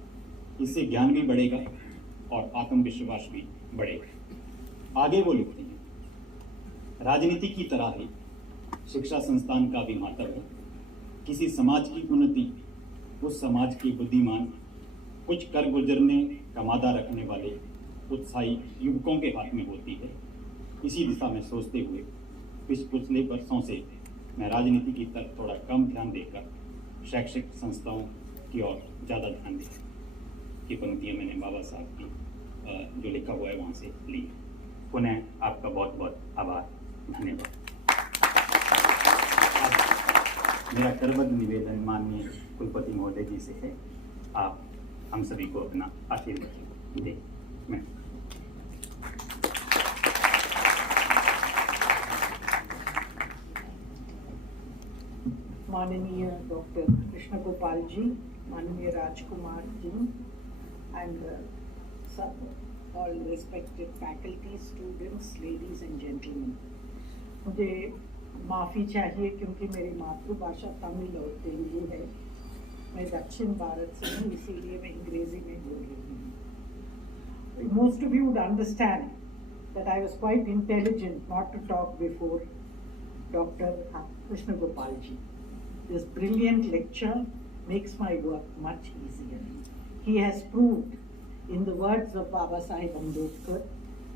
इससे ज्ञान भी बढ़ेगा और आत्मविश्वास भी बढ़ेगा। आगे वो लिखते हैं, राजनीति की तरह ही शिक्षा संस्थान का भी महत्व है। किसी समाज की उन्नति उस समाज के बुद्धिमान, कुछ कर गुजरने का मादा रखने वाले उत्साही युवकों के हाथ में होती है। इसी दिशा में सोचते हुए पिछले वर्षों से मैं राजनीति की तरफ थोड़ा कम ध्यान देकर शैक्षिक संस्थाओं की ओर ज़्यादा ध्यान दें की पंक्तियाँ मैंने बाबा साहब की जो लिखा हुआ है वहाँ से ली। पुनः आपका बहुत बहुत आभार, धन्यवाद। मेरा करबद्ध निवेदन माननीय कुलपति महोदय जी से है, आप हम सभी को अपना आशीर्वाद दें। मैं माननीय डॉक्टर कृष्ण गोपाल जी, माननीय Rajkumar ji, and all respected faculty, students, ladies and gentlemen. मुझे माफ़ी चाहिए क्योंकि मेरी मातृभाषा तमिल और तेलुगु है। मैं दक्षिण भारत से हूँ, इसीलिए मैं अंग्रेजी में बोल रही हूँ। Most of you would understand that I was quite intelligent not to talk before Dr. Krishna Gopal ji. This brilliant lecture makes my work much easier. He has proved, in the words of Baba Sahib Ambedkar,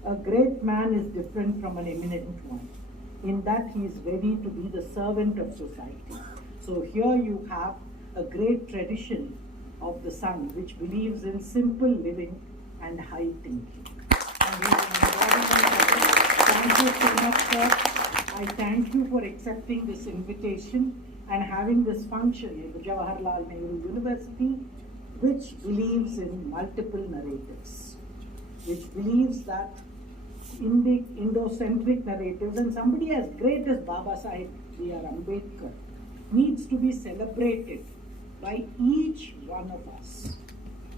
a great man is different from an eminent one, in that he is ready to be the servant of society. So here you have a great tradition of the Sun, which believes in simple living and high thinking. And thank you so much, sir. I thank you for accepting this invitation and having this function in the Jawaharlal Nehru University, which believes in multiple narratives, which believes that in the Indo-centric narratives, and somebody as great as Baba Sahib B.R. Ambedkar needs to be celebrated by each one of us.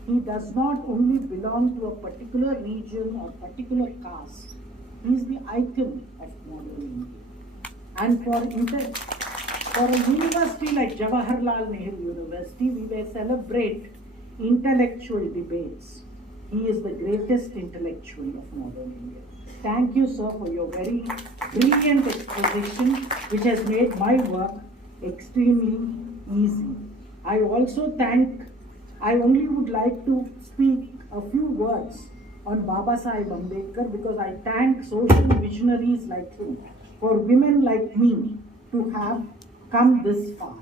He does not only belong to a particular region or particular caste, he is the icon of modern India. And for a university like Jawaharlal Nehru University, we may celebrate intellectual debates. He is the greatest intellectual of modern India. Thank you, sir, for your very brilliant exposition, which has made my work extremely easy. I only would like to speak a few words on Baba Sahib Ambedkar because I thank social visionaries like him for women like me to have come this far.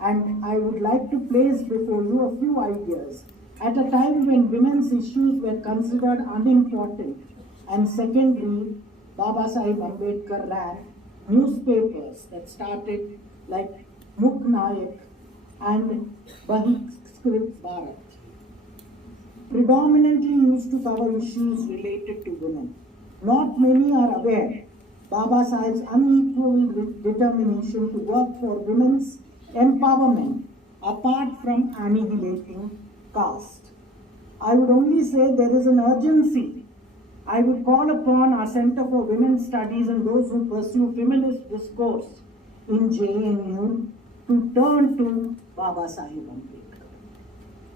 And I would like to place before you a few ideas at a time when women's issues were considered unimportant and secondly, Baba Sahib Ambedkar ran newspapers that started like Mukh Nayak and Bahikrit Bharat, predominantly used to cover issues related to women. Not many are aware Baba Sahib's unequal determination to work for women's empowerment apart from annihilating caste. I would only say there is an urgency. I would call upon our Center for Women's Studies and those who pursue feminist discourse in JNU to turn to Baba Sahib Ambedkar.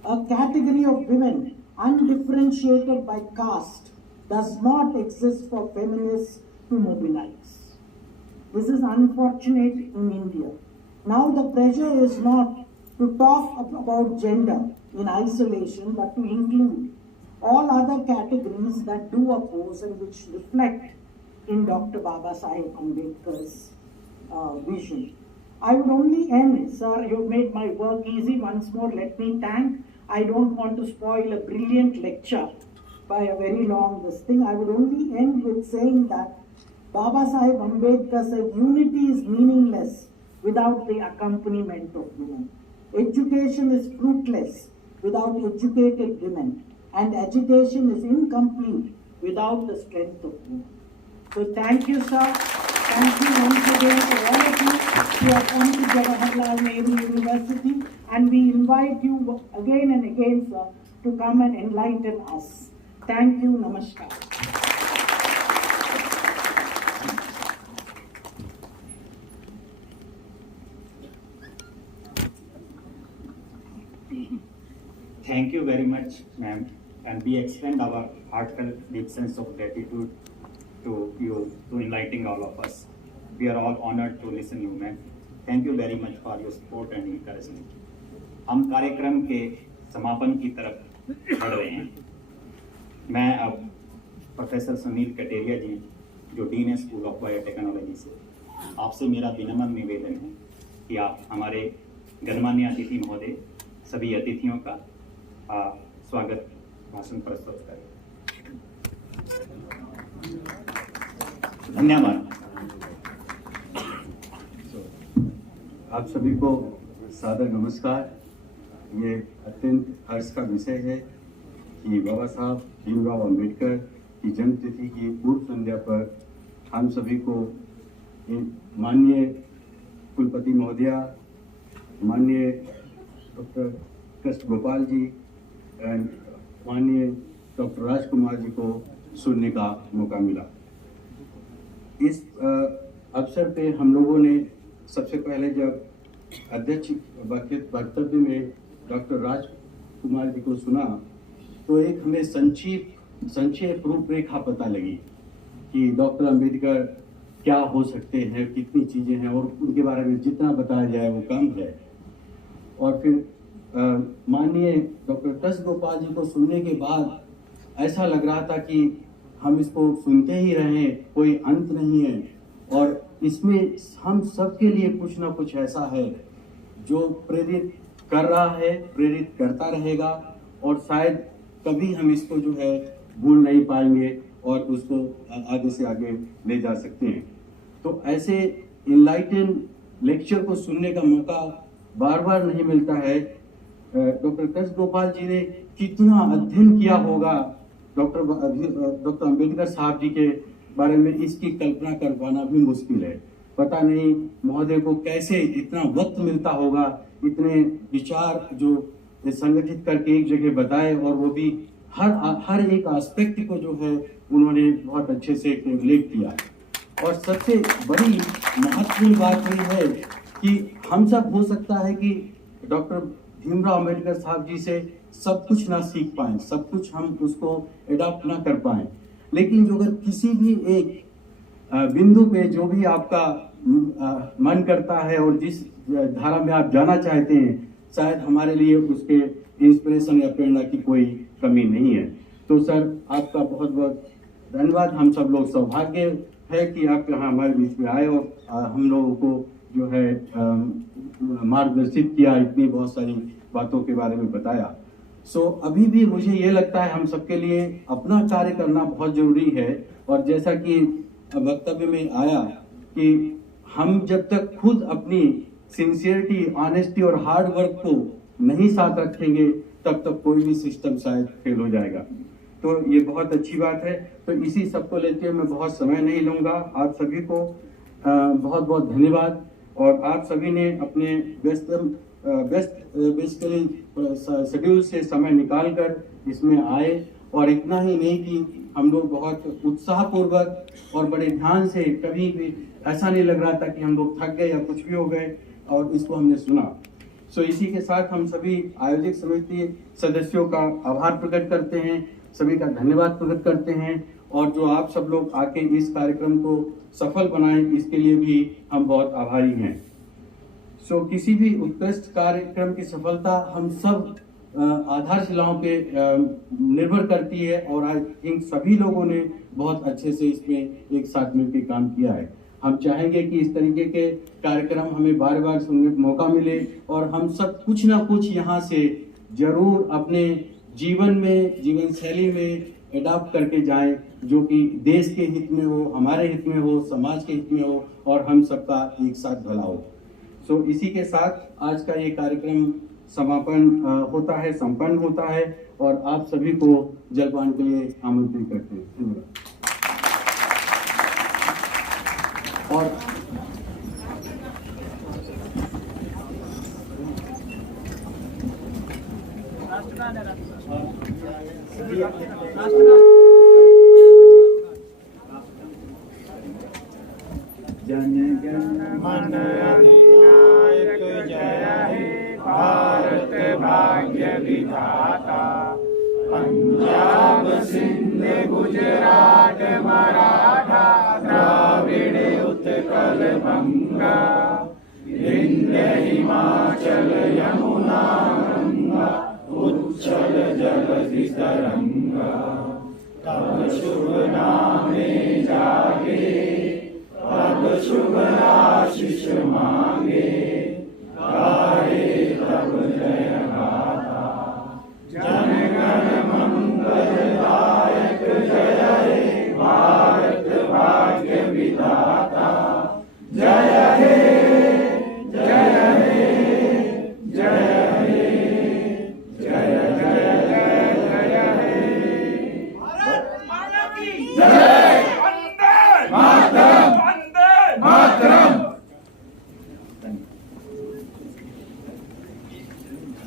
A category of women undifferentiated by caste does not exist for feminists to mobilize. This is unfortunate in India. Now the pressure is not to talk about gender in isolation, but to include all other categories that do oppose and which reflect in Dr. Baba Sahib Ambedkar's vision. I would only end, sir, you've made my work easy. Once more, let me thank. I don't want to spoil a brilliant lecture by a very long this thing. I would only end with saying that Baba Sahib Ambedkar said unity is meaningless without the accompaniment of women. Education is fruitless without educated women. And agitation is incomplete without the strength of women. So thank you, sir. Thank you once again to all of you who have come to Jawaharlal Nehru University. And we invite you again and again, sir, to come and enlighten us. Thank you. Namaskar. Thank you very much, ma'am. And we extend our heartfelt deep sense of gratitude to you, to enlightening all of us. We are all honored to listen you, ma'am. Thank you very much for your support and encouragement. हम कार्यक्रम के समापन की तरफ बढ़ रहे हैं। मैं अब प्रोफेसर सुनील कटेरिया जी, जो डीन है स्कूल ऑफ बायोटेक्नोलॉजी से, आपसे मेरा विनम्र निवेदन है कि आप हमारे गणमान्य अतिथि महोदय सभी अतिथियों का स्वागत भाषण प्रस्तुत करें। धन्यवाद। आप सभी को सादर नमस्कार। ये अत्यंत हर्ष का विषय है कि बाबा साहब भीमराव अंबेडकर की जन्मतिथि की पूर्व संध्या पर हम सभी को माननीय कुलपति महोदया, माननीय डॉक्टर कृष्ण गोपाल जी एंड माननीय डॉक्टर राजकुमार जी को सुनने का मौका मिला। इस अवसर पे हम लोगों ने सबसे पहले जब अध्यक्ष वक्तव्य में डॉक्टर राजकुमार जी को सुना तो एक हमें संक्षेप रूपरेखा पता लगी कि डॉक्टर अंबेडकर क्या हो सकते हैं, कितनी चीज़ें हैं और उनके बारे में जितना बताया जाए वो कम है। और फिर माननीय डॉक्टर कृष्ण गोपाल जी को सुनने के बाद ऐसा लग रहा था कि हम इसको सुनते ही रहें, कोई अंत नहीं है और इसमें हम सबके लिए कुछ ना कुछ ऐसा है जो प्रेरित कर रहा है, प्रेरित करता रहेगा और शायद कभी हम इसको जो है भूल नहीं पाएंगे और उसको आगे से आगे ले जा सकते हैं। तो ऐसे इनलाइटन लेक्चर को सुनने का मौका बार बार नहीं मिलता है। डॉक्टर कृष्ण गोपाल जी ने कितना अध्ययन किया होगा डॉक्टर अंबेडकर साहब जी के बारे में, इसकी कल्पना कर पाना भी मुश्किल है। पता नहीं महोदय को कैसे इतना वक्त मिलता होगा, इतने विचार जो संगठित करके एक जगह बताए और वो भी हर एक एस्पेक्ट को जो है उन्होंने बहुत अच्छे से रिलेट किया। और सबसे बड़ी महत्वपूर्ण बात ये है कि हम सब हो सकता है कि डॉक्टर भीमराव अंबेडकर साहब जी से सब कुछ ना सीख पाएं, सब कुछ हम उसको एडॉप्ट ना कर पाएं, लेकिन जो अगर किसी भी एक बिंदु पे जो भी आपका मन करता है और जिस धारा में आप जाना चाहते हैं शायद हमारे लिए उसके इंस्पिरेशन या प्रेरणा की कोई कमी नहीं है। तो सर आपका बहुत बहुत धन्यवाद। हम सब लोग सौभाग्य है कि आप यहाँ हमारे बीच में आए और हम लोगों को जो है मार्गदर्शित किया, इतनी बहुत सारी बातों के बारे में बताया। अभी भी मुझे ये लगता है हम सबके लिए अपना कार्य करना बहुत जरूरी है। और जैसा कि वक्तव्य में आया कि हम जब तक खुद अपनी सिंसियरिटी, ऑनेस्टी और हार्ड वर्क को नहीं साथ रखेंगे तब तक कोई भी सिस्टम शायद फेल हो जाएगा। तो ये बहुत अच्छी बात है। तो इसी सबको लेते हुए मैं बहुत समय नहीं लूंगा। आप सभी को बहुत बहुत धन्यवाद। और आप सभी ने अपने व्यस्त बेसिकली शेड्यूल से समय निकालकर इसमें आए। और इतना ही नहीं कि हम लोग बहुत उत्साहपूर्वक और बड़े ध्यान से, कभी भी ऐसा नहीं लग रहा था कि हम लोग थक गए या कुछ भी हो गए, और इसको हमने सुना। इसी के साथ हम सभी आयोजक समिति सदस्यों का आभार प्रकट करते हैं, सभी का धन्यवाद प्रकट करते हैं। और जो आप सब लोग आके इस कार्यक्रम को सफल बनाएं, इसके लिए भी हम बहुत आभारी हैं। किसी भी उत्कृष्ट कार्यक्रम की सफलता हम सब आधारशिलाओं पे निर्भर करती है। और आई थिंक सभी लोगों ने बहुत अच्छे से इसमें एक साथ मिलकर काम किया है। हम चाहेंगे कि इस तरीके के कार्यक्रम हमें बार बार सुनने का मौका मिले और हम सब कुछ ना कुछ यहाँ से जरूर अपने जीवन में, जीवन शैली में एडॉप्ट करके जाएं, जो कि देश के हित में हो, हमारे हित में हो, समाज के हित में हो और हम सबका एक साथ भला हो। इसी के साथ आज का ये कार्यक्रम संपन्न होता है और आप सभी को जलपान के लिए आमंत्रित करते हैं। धन्यवाद। और जन गण मन अधिनायक जय हे भारत भाग्य विधाता। पंजाब सिंध गुजरात मराठा द्राविड़ उत्कल बंगा। विंध्य हिमाचल यमुना गंगा उच्छल जलधि तरंगा। तब शुभ नामे जागे, तब शुभ आशीष मांगे। गाए तब जय गाथा, जन गण मंगलदायक जय हे भारत भाग्य विधाता। जय हे जय हे जय हे जय जय जय जय हे। भारत माता की जय। वंदे मातरम, वंदे मातरम। धन्यवाद।